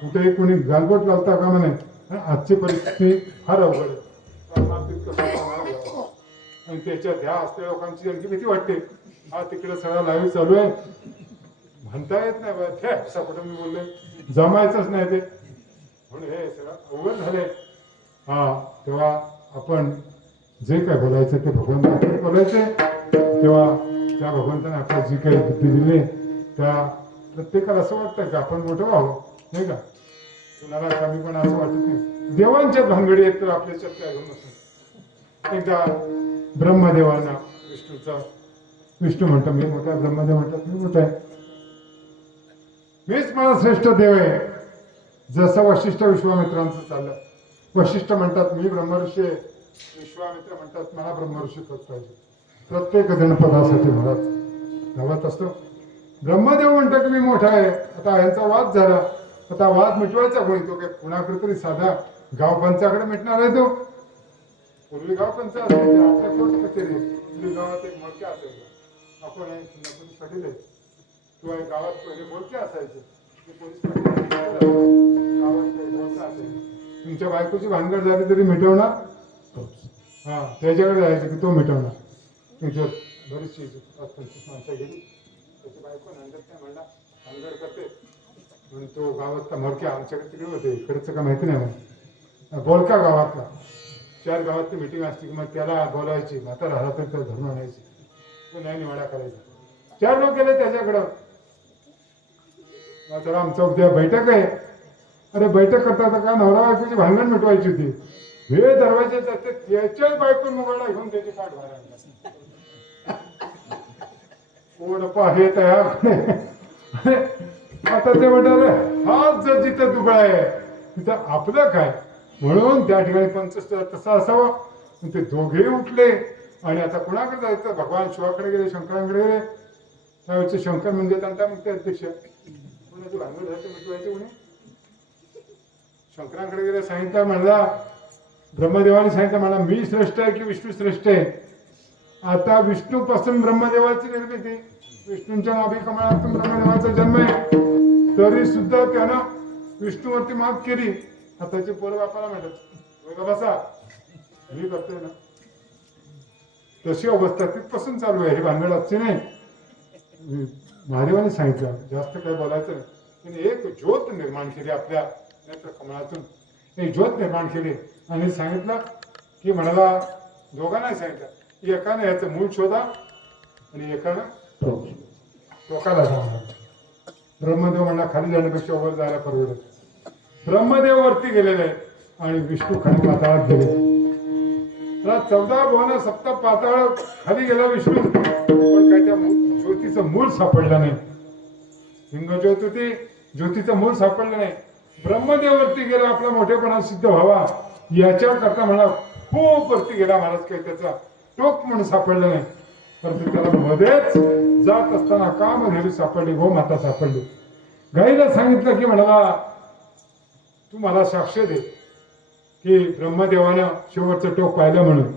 कुठेही कोणी गालबोट लावता का म्हणे. आजची परिस्थिती फार अवघड आहे. आणि त्याच्यात ह्या असलेल्या लोकांची आणखी भीती वाटते. तिकडे सगळा लाईव्ह चालू आहे, म्हणता येत नाही बा असा कुठं मी बोललोय, जमायचंच नाही ते, म्हणून हे सगळं अवघड झालंय. तेव्हा आपण जे काय बोलायचं ते भगवंताकडे बोलायचे. तेव्हा त्या भगवंताने आपल्याला जी काही बुद्धी दिली त्या प्रत्येकाला असं वाटतं की आपण मोठं व्हावं, नाही का? कुणाला कमी पण असं वाटत नाही. देवांच्या भानगडी आहेत तर आपल्याच्यात काय घेऊन नसतं. एकदा ब्रह्मदेवांना विष्णू म्हणतो मी मोठा, ब्रह्मदेव म्हणतात मी मोठा आहे, मीच मला श्रेष्ठ देव आहे. जसं वशिष्ठ विश्वामित्रांचं चाललं. वशिष्ठ म्हणतात मी ब्रह्मऋषी आहे, विश्वामित्र म्हणतात मला ब्रह्मऋषी पद पाहिजे. प्रत्येक जण पदासाठी महाराज धावत असतो. ब्रह्मदेव म्हणतात की मी मोठा आहे. आता यांचा वाद झाला. आता वाद मिटवायचा कोणी, तो काय कुणाकडे तरी साधा गाव पंचाकडे मिटणार आहे तो. पूर्वी गाव पंच असायचे, आपल्या कोर्ट कचेरी पूर्वी गावात एक मोर्चा असायचा. आपण पोलीस पाटील आहे किंवा गावात पहिले मोर्चे असायचे, पोलीस पाटील गावात मोर्चा असायचा. तुमच्या बायकोची भानगड झाली तरी मिटवणार, त्याच्याकडे जायचं की तो मिटवणार. तुमच्या बरीचशी 25 माणसं गेली, त्याची बायको नंतर काय म्हणला भानगड करते म्हणून तो गावातला मोर्चा आमच्याकडे तिकडे होते, इकडचं का माहिती नाही म्हणून बोलका गावातला 4 गावातली मिटिंग असते की मग त्याला बोलायची, म्हातारा राहिला तर त्याला धरून आणायची, तो नाही निवाडा करायचा. 4 लोक गेले त्याच्याकडं. म्हातारा आमचा उद्या बैठक आहे. अरे बैठक करता का नवरा बायकोची भांडण मिटवायची होती. हे दरवाजे जाते त्याच्याच बायको मुगाडा घेऊन त्याची पाठ भरायला कोण पाहे तयार. आता ते म्हणतात हाच जर जिथं दुबळा आहे तिथं आपलं काय, म्हणून त्या ठिकाणी पंचस्तर तसं असावं. ते दोघेही उठले आणि आता कुणाकडे जायचं, भगवान शिवाकडे गेले, शंकरांकडे गेले. त्यावेळेचे शंकर म्हणजे त्यांचा मुख्य अध्यक्ष, कोणाची भांडण झालं मिटवायचे कोणी. शंकरांकडे गेले, सांगितलं म्हणला, ब्रह्मदेवाने सांगितलं मला मी श्रेष्ठ आहे की विष्णू श्रेष्ठ आहे. आता विष्णूपासून ब्रह्मदेवाची निर्मिती, विष्णूंच्या नाभी कमळातून ब्रह्मदेवाचा जन्म आहे, तरी सुद्धा त्यानं विष्णूवरती मात केली. आताची पोरं बापाला म्हणतात बसा मी करतोय ना, तशी अवस्था तिथपासून चालू आहे. ही भानगड आजची नाही. महादेवाने सांगितलं जास्त काही बोलायचं नाही. तिने एक ज्योत निर्माण केली आपल्या नेत्र कमळातून, एक ज्योत निर्माण केली आणि सांगितलं की म्हणाला दोघांनाही सांगितलं एकानं याचं मूळ शोधा आणि एकानं टोकाला जाणार. ब्रह्मदेव म्हणला खाली जाण्यापेक्षा वर जायला परवडत. ब्रह्मदेव वरती गेलेले आहेत आणि विष्णू खाली पाताळात गेले. 14 भुवन सप्त पाताळ खाली गेला विष्णू, पण काय त्या ज्योतीचं मूळ सापडलं नाही. हिंग ज्योत होती, ज्योतीचं मूळ सापडलं नाही. ब्रह्मदेवावरती गेला आपला मोठेपणा सिद्ध व्हावा याच्या करता मला खूप वरती गेला महाराज, काही त्याचा टोक म्हणून सापडलं नाही. परंतु त्याला मध्येच जात असताना कामधेनू सापडली, गोमाता सापडली. गाईला सांगितलं की म्हणाला तू मला साक्ष दे की ब्रह्मदेवानं शेवटचं टोक पाहिलं म्हणून.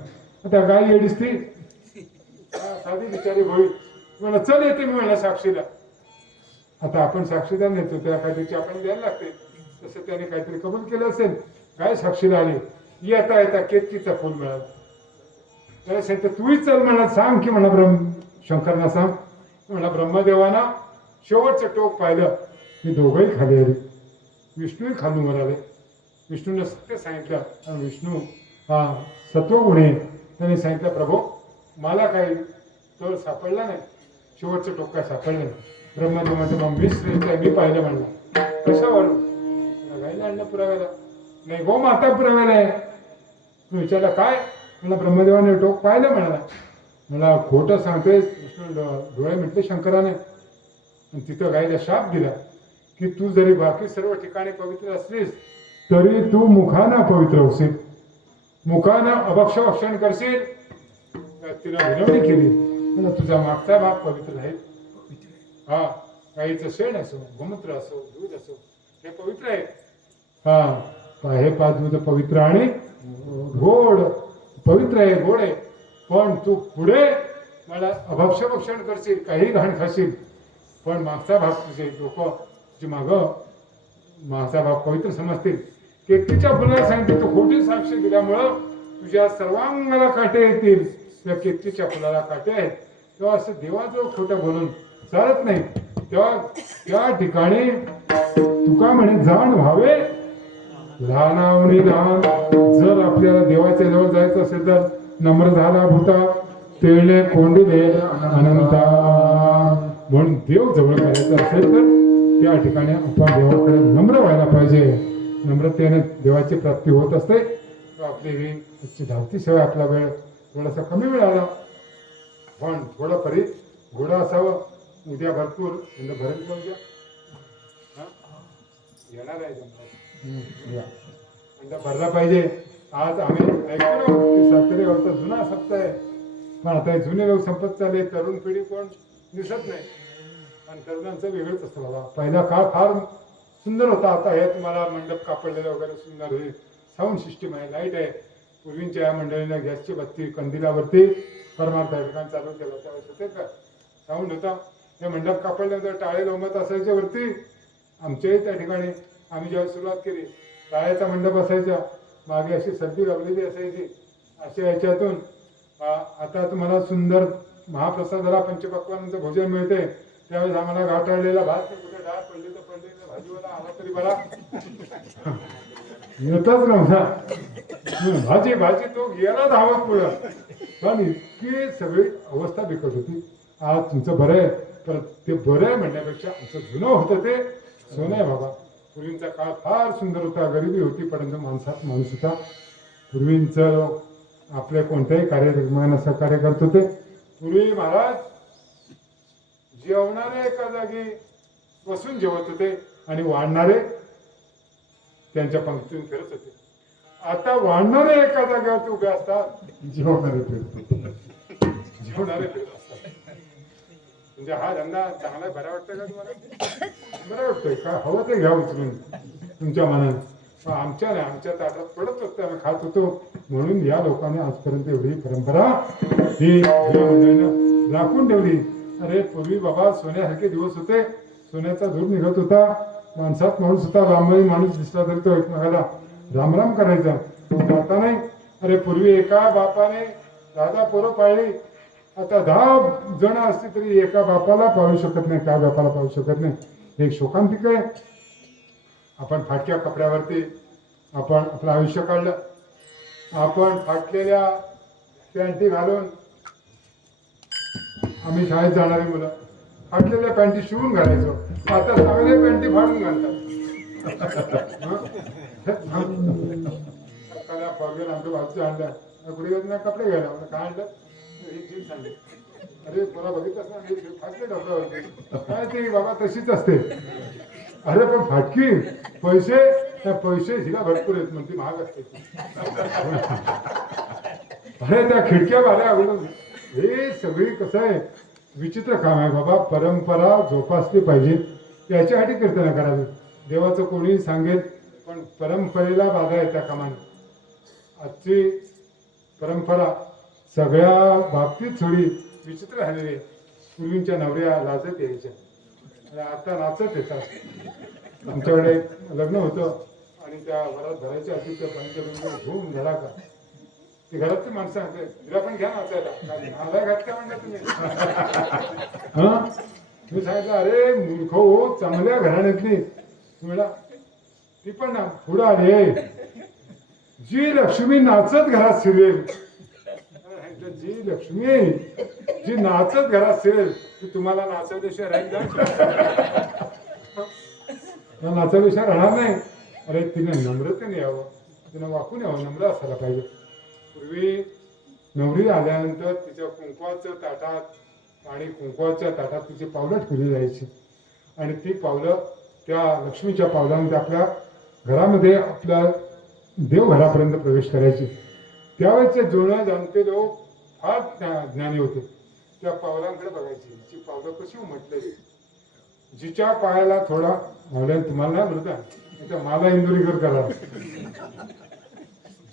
आता गाई येडीस ती साधी बिचारी होईल, मला चल येते मी मला साक्षीला. आता आपण साक्षीदार नेतो, त्या काहीतरी आपण द्यायला लागते, तसं त्याने काहीतरी कबूल केलं असेल. काय साक्षीला आली, येता येता केतकीचा फूल मिळाला. त्याला सांगितलं तूही चल म्हणा, सांग की म्हणा शंकरना सांग म्हणा ब्रह्मदेवाना शेवटचं टोक पाहिलं. मी दोघंही खाली आले, विष्णूही खालून वर आले. विष्णूने सत्य सांगितलं आणि विष्णू हा सत्वगुण आहे. त्याने सांगितलं प्रभू मला काही तळ सापडला नाही, शेवटचं टोक काय सापडलं नाही. ब्रह्मदेव म्हणते मग मी श्रेष्ठ आहे, मी पाहिलं म्हणला. कशावर गायला आणलं पुराव्याला? नाही गो माता पुराव्याला आहे. तू विचारला काय? मला ब्रह्मदेवाने टोक पाहिलं म्हणाला. मला खोटं सांगतोय. विष्णू डोळे म्हटले शंकराने आणि तिथं गायला शाप दिला की तू जरी बाकी सर्व ठिकाणी पवित्र असलीस तरी तू मुखानं पवित्र होशील, मुखानं अभक्षभक्षण करशील. तिला विनवणी केली मला तुझा मागचा भाग पवित्र राहील. हा गाईचं शेण असो, गोमूत्र असो, दूध असो हे पवित्र आहे. हा हे पाच दूध पवित्र आणि गोड, पवित्र आहे, गोड आहे. पण तू पुढे मला अभक्षभक्षण करशील, काही घाण खाशील, पण मागचा भाग तुझे लोक जे मागचा भाग पवित्र समजतील. केतकीच्या फुलाला सांगितलं तू खोटी साक्ष दिल्यामुळं तुझ्या सर्वांगाला काटे येतील. त्या केतकीच्या फुलाला काटे आहेत, तेव्हा असं देवाजवळ खोटं बोलून चालत नाही. तेव्हा त्या ठिकाणी तुका म्हणे जाण व्हावे लहानावणी लहान. जर आपल्याला देवाच्या जवळ जायचं असेल तर नम्र झाला भूता तेणे कोंडिले अनंता. म्हणून देव जवळ करायचं असेल तर त्या ठिकाणी आपण देवाकडे नम्र व्हायला पाहिजे. नम्रतेने देवाची प्राप्ती होत असते. आपली ही धावती सेवा आपला वेळ थोडासा कमी मिळाला, पण थोडा तरी घोडा असावं. उद्या भरपूर भरेल का उद्या? येणार आहे म्हणजे भरला पाहिजे. आज आम्ही ऐकलो की सातेरी गावचा जुना सप्ताह आहे, पण आता जुने लोक संपत चालले, तरुण पिढी कोण दिसत नाही. आणि तरुणांचं वेगळंच असतं बाबा. पहिला काळ फार सुंदर होता. आता हे तुम्हाला मंडप कापडलेलं वगैरे सुंदर हे साऊंड सिस्टीम आहे, लाईट आहे. पूर्वींच्या या मंडळीनं गॅसची बत्ती कंदिलावरती परमार्थ ठिकाण चालू केलं, त्यावेळेस होते का साऊंड होता. हे मंडप कापडल्यानंतर टाळे लोमत असायचे वरती. आमच्याही त्या ठिकाणी आम्ही जेव्हा सुरुवात केली टाळ्याचा मंडप असायचा, मागे अशी सद्दी लावलेली असायची. अशा याच्यातून आता तुम्हाला सुंदर महाप्रसादाला पंचपक्वानांचं भोजन मिळते. त्यावेळेस आम्हाला गाठाळलेला भात कुठे डाळ पडली तर पडली, भाजीवाला आला तरी बरा येतच नव्हता. भाजी भाजी तो गेला धावा पुढं. पण इतकी सगळी अवस्था बिकट होती. आज तुमचं बरं आहे, तर ते बरं आहे म्हणण्यापेक्षा आमचं जुनं होतं ते सोनं आहे बाबा. पूर्वींचा काळ फार सुंदर होता. गरिबी होती परंतु माणसात माणूस होता. पूर्वींचं आपले कोणत्याही कार्यक्रमांना सहकार्य करत होते. पूर्वी महाराज जेवणारे एका जागी बसून जेवत होते आणि वाढणारे त्यांच्या पंक्तीतून फिरत होते. आता वाढणारे एका जागेवरती उभे असतात, जेवणारे जेवणारे फिरत असतात. म्हणजे हा धंदा चांगला बरा वाटतोय का तुम्हाला? बरं वाटतोय का? हवं ते घ्या उचलून तुमच्या मनात. पण आमच्या नाही, आमच्या ताटात पडत होतं, आम्ही खात होतो. म्हणून या लोकांनी आजपर्यंत एवढी परंपरा ही मंडळीनं राखून ठेवली. अरे पूर्वी बाबा सोन्यासारखे दिवस होते. सोन्याचा धूर निघत होता. माणसात माणूस होता. रामबाई माणूस दिसला तरी तो एकमेकाला रामराम करायचा. आता नाही. अरे पूर्वी एका बापाने 10 पोरं पाळली. आता 10 जण असली तरी एका बापाला पाळू शकत नाही, त्या बापाला पाळू शकत नाही. हे शोकांतिक आहे. आपण फाटक्या कपड्यावरती आपण आपलं आयुष्य काढलं. आपण फाटलेल्या पॅन्टी घालून, आम्ही शाळेत जाणारी मुलं फाटलेल्या पॅन्टी शिवून घालायचो. आता चांगल्या पॅन्टी फाडून घालतात. आमच्या बाजूच्या आणल्या कुठे कपडे घ्यायला काय आणलं, ही जीन्स आणली. अरे मला बघितलंच ना फाटले डोक्यावरती. काय ते बाबा तशीच असते. अरे पण फाटकी पैसे त्या पैसे हिला भरपूर आहेत म्हणते महाग असते अरे त्या खिडक्या भाड्या अगोदर हे सगळी कसं आहे विचित्र काम आहे बाबा. परंपरा जोपासली पाहिजे याच्यासाठी कीर्तन करावी. देवाचं कोणी सांगेल पण परंपरेला बाधा आहे त्या कामाने. आजची परंपरा सगळ्या बाबतीत थोडी विचित्र झालेली आहे. पूर्वीच्या नवऱ्या लाजत यायच्या आणि आता नाचत येतात. आमच्याकडे लग्न होतं आणि त्या घरात भरायच्या आधी त्या पंचगंगा धुवून झाला का ती घरातली माणसं सांगते तिला पण घ्या नाचायला. आला घात काय म्हणता तुम्ही हा मी सांगितलं अरे मूर्ख हो चांगल्या घराण्यातली तुला ती पण ना पुढं आली जी लक्ष्मी नाचत घरात शिरेल जी लक्ष्मी जी नाचत घरात शिरेल ती तुम्हाला नाचवल्याशिवाय राहील का नाचवल्याशिवाय राहणार नाही. अरे तिने नम्रतेने यावं तिने वाकून यावं नम्र असायला पाहिजे. पूर्वी नवरी आल्यानंतर तिच्या कुंकवाच्या ताटात आणि कुंकवाच्या ताटात तिची पावलं ठेवली जायची आणि ती पावलं त्या लक्ष्मीच्या पावलांमध्ये आपल्या घरामध्ये आपल्या देवघरापर्यंत प्रवेश करायची. त्यावेळेचे जुनं जाणते लोक फार ज्ञानी होते. त्या पावलांकडे बघायची जी पावलं कशी उमटलेली जिच्या पायाला थोडा मावल्या तुम्हाला नाही बोलता मला इंदुरीकर करा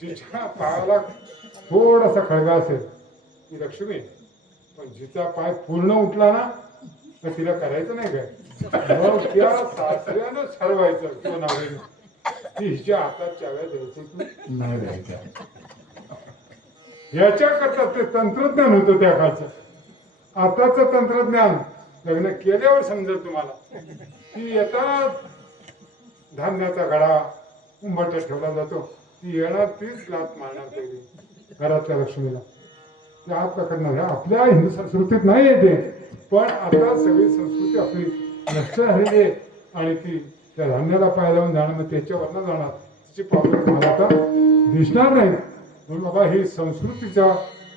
जिच्या पायाला थोडासा खळगा असेल ती लक्ष्मी. पण जिचा पाय पूर्ण उठला ना तर तिला करायचं नाही काय मग त्या सासऱ्यानं ठरवायचं किंवा नवऱ्यानं ती हिच्या हातात चाव्या द्यायची तू नाही द्यायच्या. याच्याकरता ते तंत्रज्ञान होतं त्या काळचं. आताचं तंत्रज्ञान लग्न केल्यावर समजेल तुम्हाला. ती येतात धान्याचा घडा उंबरठ्यात ठेवला जातो ती येणार तीच लात मारणार पहिली घरातल्या लक्ष्मीला. ते हात पकडणार आपल्या हिंदू संस्कृतीत नाही येते पण आता सगळी संस्कृती आपली नष्ट झालेली आहे आणि ती त्या धान्याला पाय लावून जाणं मग त्याच्यावरनं जाणार तिची पावलं तुम्हाला आता दिसणार नाही. म्हणून बाबा ही संस्कृतीचा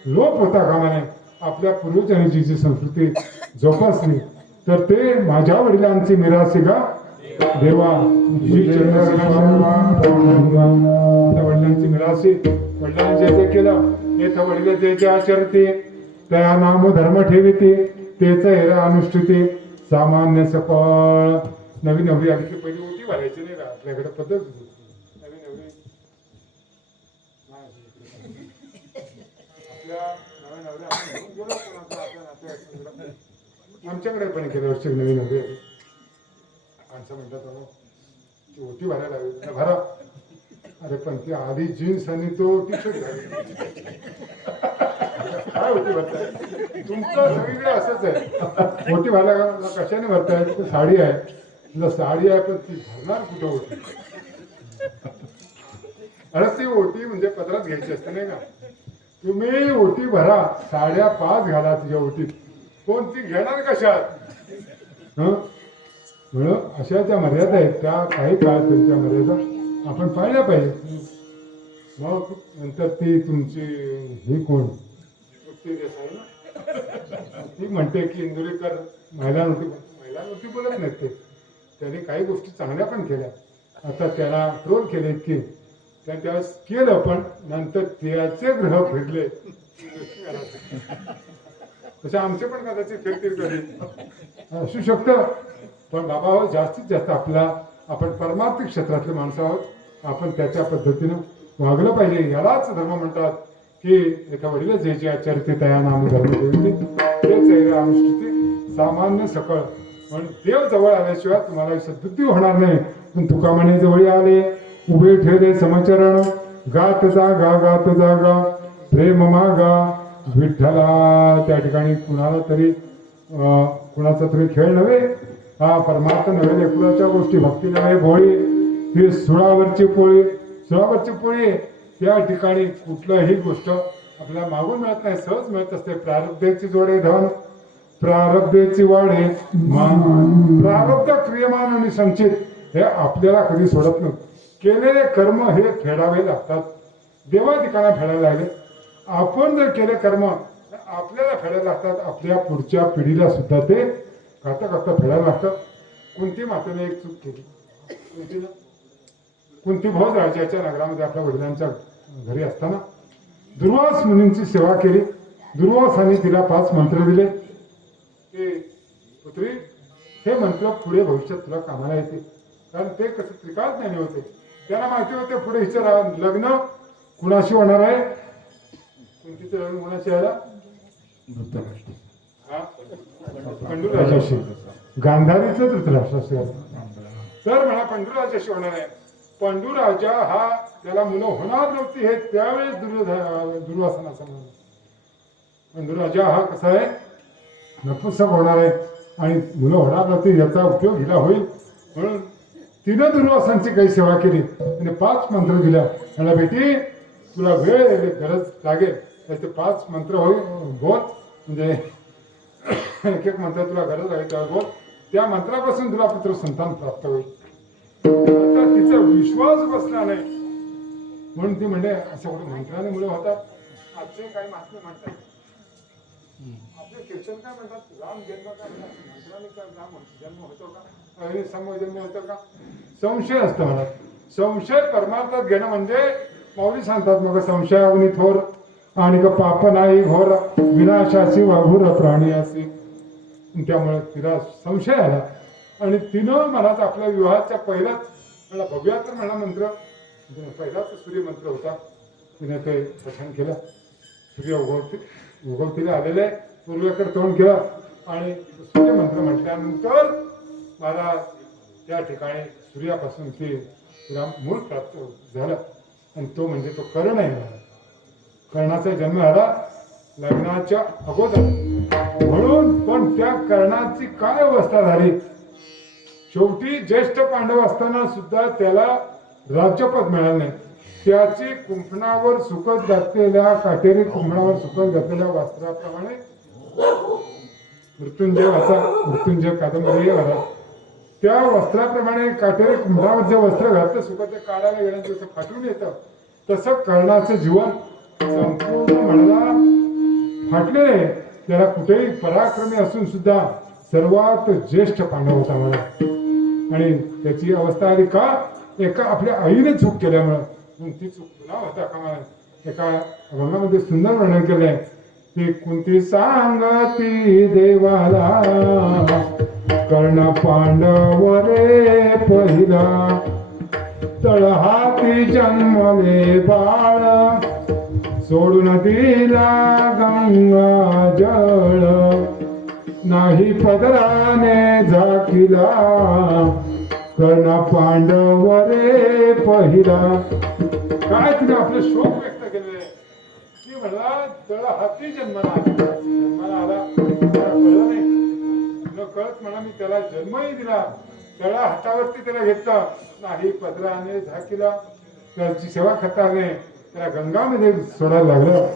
लोप होता कामा नये. आपल्या पूर्वजांची जी संस्कृती जोपासली तर ते माझ्या वडिलांची मिरासी का देवा वडिलांची मिरासी वडिलांनी जे जे केलं हे तर वडील जे जे आचरते त्या नाम धर्म ठेविते तेच हेरा अनुष्ठिते सामान्य सफळ. नवी नवरी आली की पहिली ओटी भरायची नाही का आपल्याकडे पद्धत होती. नवी नवरी आपल्या नव्या नवऱ्या आपण घेऊन गेलो कोणाचा आपल्या नातेवाईकांकडे आमच्याकडे पण गेल्या वर्षी नवी नवरी आली. माणसं म्हणतात बाबा ती ओटी भरायला हवी भरा. अरे पण ती आधी जीन्स आणि तो टी शर्ट घाल काय ओटी भरताय तुमचं सगळीकडे असंच आहे. ओटी भरायला कशाने भरताय साडी आहे तुला साडी आहे पण ती भरणार कुठं ओटी. अरे ती ओटी म्हणजे पदरात घ्यायची असते नाही का. तुम्ही ओटी भरा साड्या 5 घाला तुझ्या ओटीत कोण ती घेणार कशात. म्हणून अशा ज्या मर्यादा आहेत त्या काही काळ त्या मर्यादा आपण पाहिल्या पाहिजे. मग नंतर ती तुमची ही कोण तृप्ती देसाई ना ती म्हणते की इंदुरीकर महिलांवरती बोलत नाहीत ते त्याने काही गोष्टी चांगल्या पण केल्या. आता त्याला ट्रोल केले की त्याने त्यावेळेस केलं पण नंतर त्याचे ग्रह फिरले तसे आमचे पण कदाचित फिरतील कधी असू शकतं. पण बाबा हो जास्तीत जास्त आपण परमार्थिक क्षेत्रातले माणसं आहोत. आपण त्याच्या पद्धतीनं वागलं पाहिजे. यालाच धर्म म्हणतात की एका वडीलच जे आचरते तया नाम धर्म तेच अनुष्ठिती सामान्य सकळ. म्हणून देव जवळ आल्याशिवाय तुम्हाला सद्बुद्धी होणार नाही. पण तुका म्हणे जवळ आले उभे ठेवले समचरण गात जागा गात जागा प्रेम मागा विठ्ठला. त्या ठिकाणी कुणाला तरी कुणाचा तरी खेळ नव्हे हा परमार्थ नव्हे लेकराच्या गोष्टी भक्ती नव्हे भोळी ही सुळावरची पोळी त्या ठिकाणी कुठल्याही गोष्ट आपल्याला मागून मिळत नाही सहज मिळत असते. प्रारब्धेची जोडे धन प्रारब्धेची वाढे मान प्रारब्ध क्रियमान आणि संचित हे आपल्याला कधी सोडत नाही. केलेले कर्म हे फेडावे लागतात. देवा ठिकाणा फेडायला लागले. आपण जर केले कर्म आपल्याला फेडायला लागतात. आपल्या पुढच्या पिढीला सुद्धा ते करता फेडायला लागतं. कुंती मातेने एक चूक केली. कुंती भाऊ राजाच्या नगरामध्ये आपल्या वडिलांच्या घरी असताना दुर्वास मुनींची सेवा केली. दुर्वासाने तिला 5 मंत्र दिले की पुत्री हे मंत्र पुढे भविष्यात तुला कामाला येते. कारण ते कसं त्रिकाळ ज्ञानी होते. त्यांना माहिती होते पुढे हिचं लग्न कुणाशी होणार आहे. कुंतीचं लग्न कुणाशी आला? पंडूराजाशी. गांधारीचं धृतराष्ट्राशी. तर म्हणा पंडूराजाशी होणार आहे. पंडूराजा हा त्याला मुलं होणार नव्हती हे त्यावेळेस दुर्वासना समजलं. पंडूराजा हा कसा आहे नपुंसक होणार आहे आणि मुलं होणार नव्हती याचा उपयोग हिला होईल म्हणून तिनं दुर्वासांची काही सेवा केली आणि 5 मंत्र दिल्या. मला बेटी तुला वेळ गरज लागेल त्याचे 5 मंत्र होईल बोल म्हणजे एक एक मंत्र तुला गरज आहे त्या बोल त्या मंत्रापासून तुला पुत्र संतान प्राप्त होईल. आता तिचा विश्वास बसला नाही म्हणून ती म्हणजे असं कुठे मंत्राने मुलं होतात. आजचे काही महात्मे म्हणतात आपले कीर्तन काय म्हणतात राम जन्म काय म्हणतात मंत्राने काय राम जन्म होतो का समजन्म होतो का संशय असतो मला. संशय परमार्थात घेणं म्हणजे माऊली सांगतात मग संशयावनी थोर आणि का पाप नाही घोर विनाशाशी वाघूर प्राणी असे. त्यामुळे तिला संशय आला आणि तिनं मनात आपल्या विवाहाच्या पहिलाच मला बघूया तर म्हणा मंत्र पहिलाच सूर्यमंत्र होता. तिने ते पठण केलं. सूर्य उगवतीला आलेले पूर्वेकडे तोंड केलं आणि सूर्यमंत्र म्हटल्यानंतर मला त्या ठिकाणी सूर्यापासून ते तिला मूळ प्राप्त झालं आणि तो म्हणजे तो कर्ण आहे. कर्णाचा जन्म झाला लग्नाच्या अगोदर म्हणून. पण त्या कर्णाची काय अवस्था झाली. शेवटी ज्येष्ठ पांडव असताना सुद्धा त्याला राज्यपद मिळालं नाही. त्याची कुंपणावर सुकत घातलेल्या काटेरी कुंपणावर सुकत घातलेल्या वस्त्राप्रमाणे मृत्युंजय कादंबरी आहे. त्या वस्त्राप्रमाणे काटेरी कुंपणावर जे वस्त्र घातलं सुकत ते काढायला गेल्यानंतर जसं फाटून येतं तसं कर्णाचं जीवन संपूर्ण म्हणला फाटलेले. त्याला कुठेही पराक्रमी असून सुद्धा सर्वात ज्येष्ठ पांडव होता मला. आणि त्याची अवस्था आली का एका आपल्या आईने चूक केल्यामुळं. ती चूक पुन्हा होता कामा. एका अभंगामध्ये सुंदर वर्णन केलंय की कुंती सांगती देवाला कर्ण पांडव रे पहिला तळहाती जन्मले बाळ सोडून दिला गंगा जळ नाही पदराने झाकिला कर्ण पांडव रे पहिला. काय तिने आपले शोक व्यक्त केले की म्हणला तळहाती जन्माला आला कळलं नाही न कळत म्हणा मी त्याला जन्मही दिला तळा हातावरती त्याला घेतलं नाही पदराने झाकिला त्याची सेवा करता आली त्याला गंगामध्ये सोडायला लागलं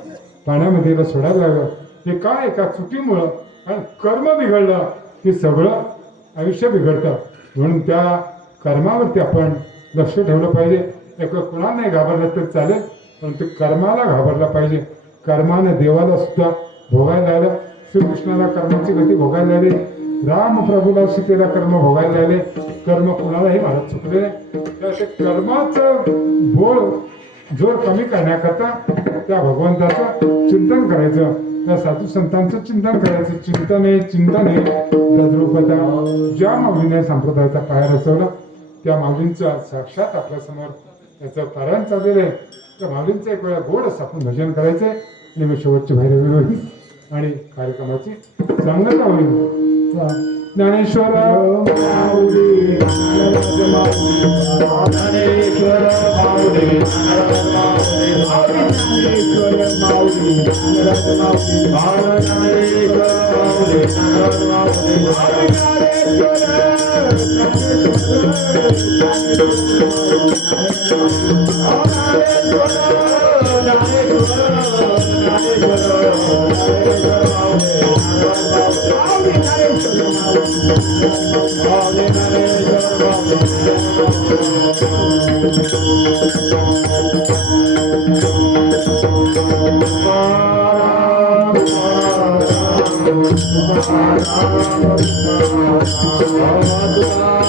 पाण्यामध्ये सोडायला लागलं. हे काय एका चुकीमुळं आणि कर्म बिघडलं की सगळं आयुष्य बिघडतं. म्हणून त्या कर्मावरती आपण लक्ष ठेवलं पाहिजे. एक कुणाला नाही घाबरलं तर चालेल परंतु कर्माला घाबरला पाहिजे. कर्माने देवाला सुद्धा भोगायला लागलं. श्रीकृष्णाला कर्माची गती भोगायला लागली. रामप्रभूला सीतेला कर्म भोगायला लागले. कर्म कुणालाही भारत चुकले नाही. कर्माचं बोळ जोर कमी करण्याकरता त्या भगवंताचं चिंतन करायचं. त्या साधू संतांचं चिंतन करायचं. चिंतन हे तद्रूपता ज्या माऊलीने संप्रदायाचा पाया रचवला त्या माऊलींचा साक्षात आपल्या समोर त्याचं पारायण चाललेलं आहे. त्या माऊलींचं एक वेळा गोड असं आपण भजन करायचंय आणि मग शेवटची भैरवी होईल आणि कार्यक्रमाची सांगता होईल. ज्ञानेश्वर माऊली ज्ञानेश्वर माऊली Om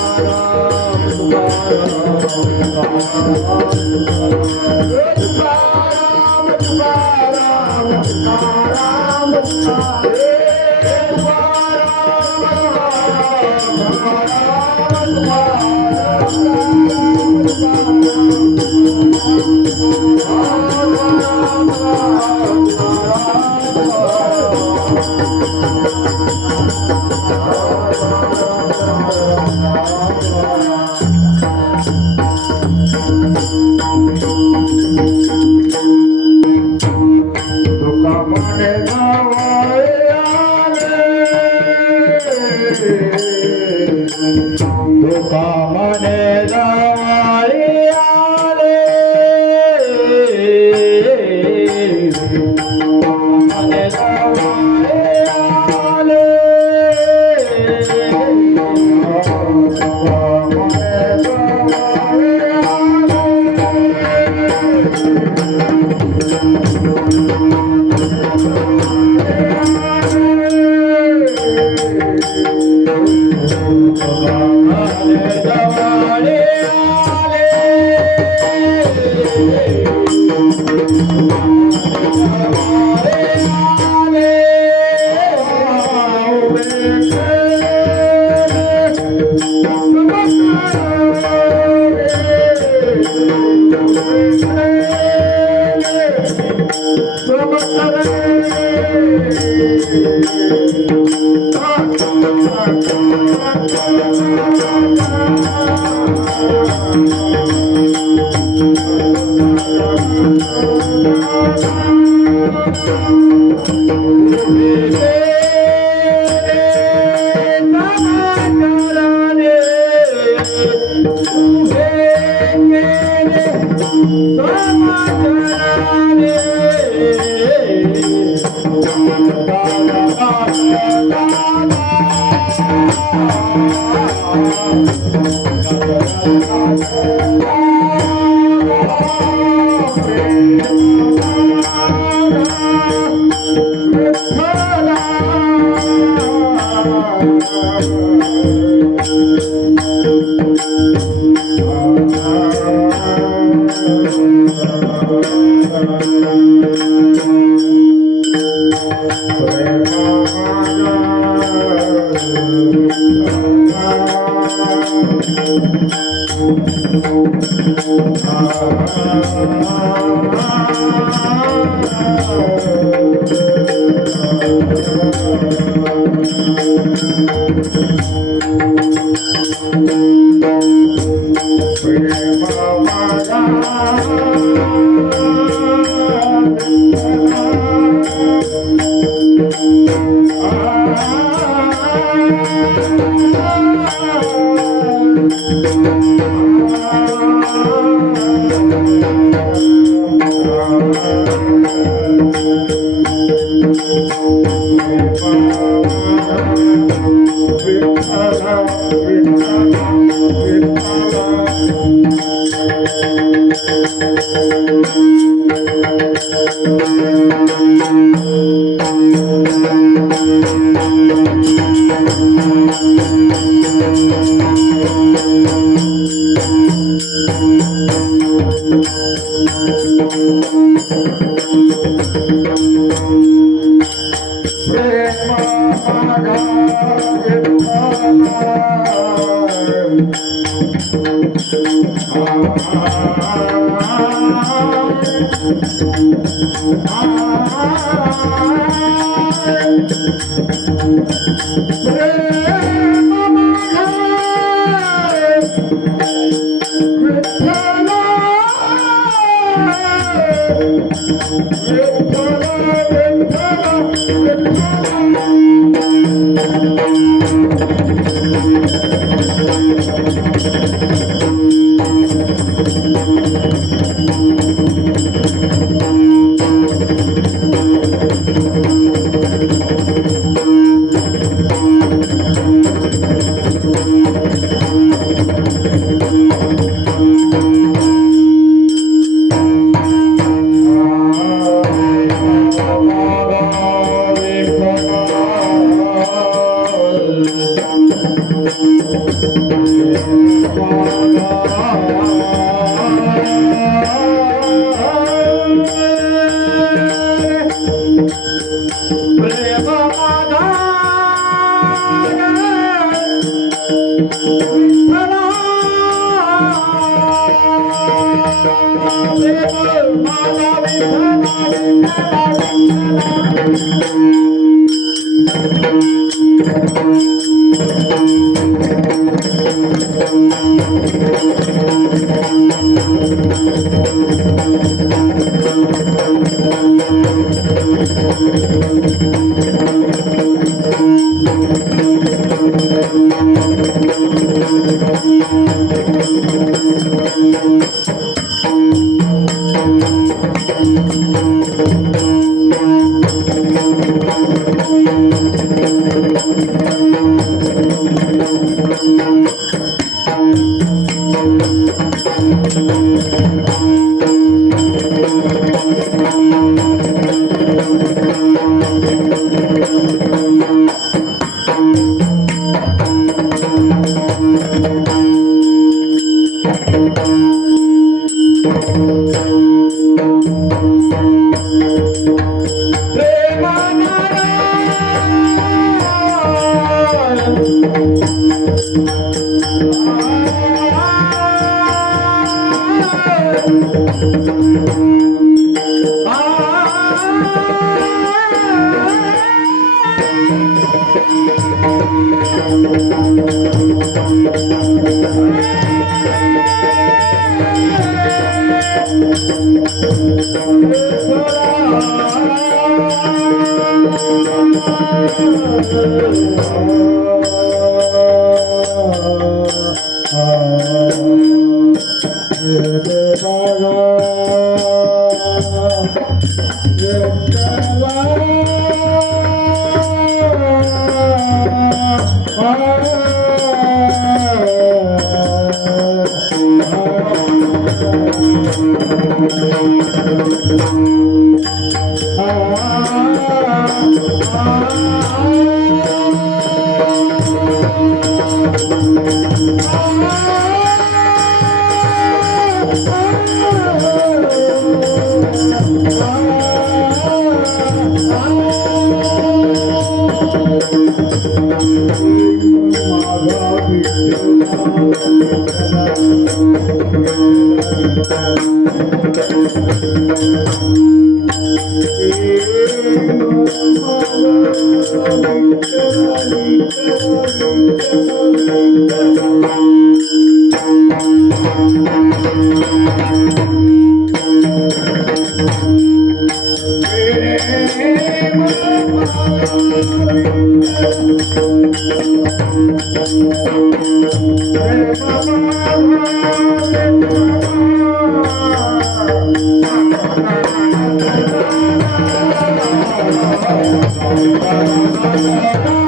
Thank you.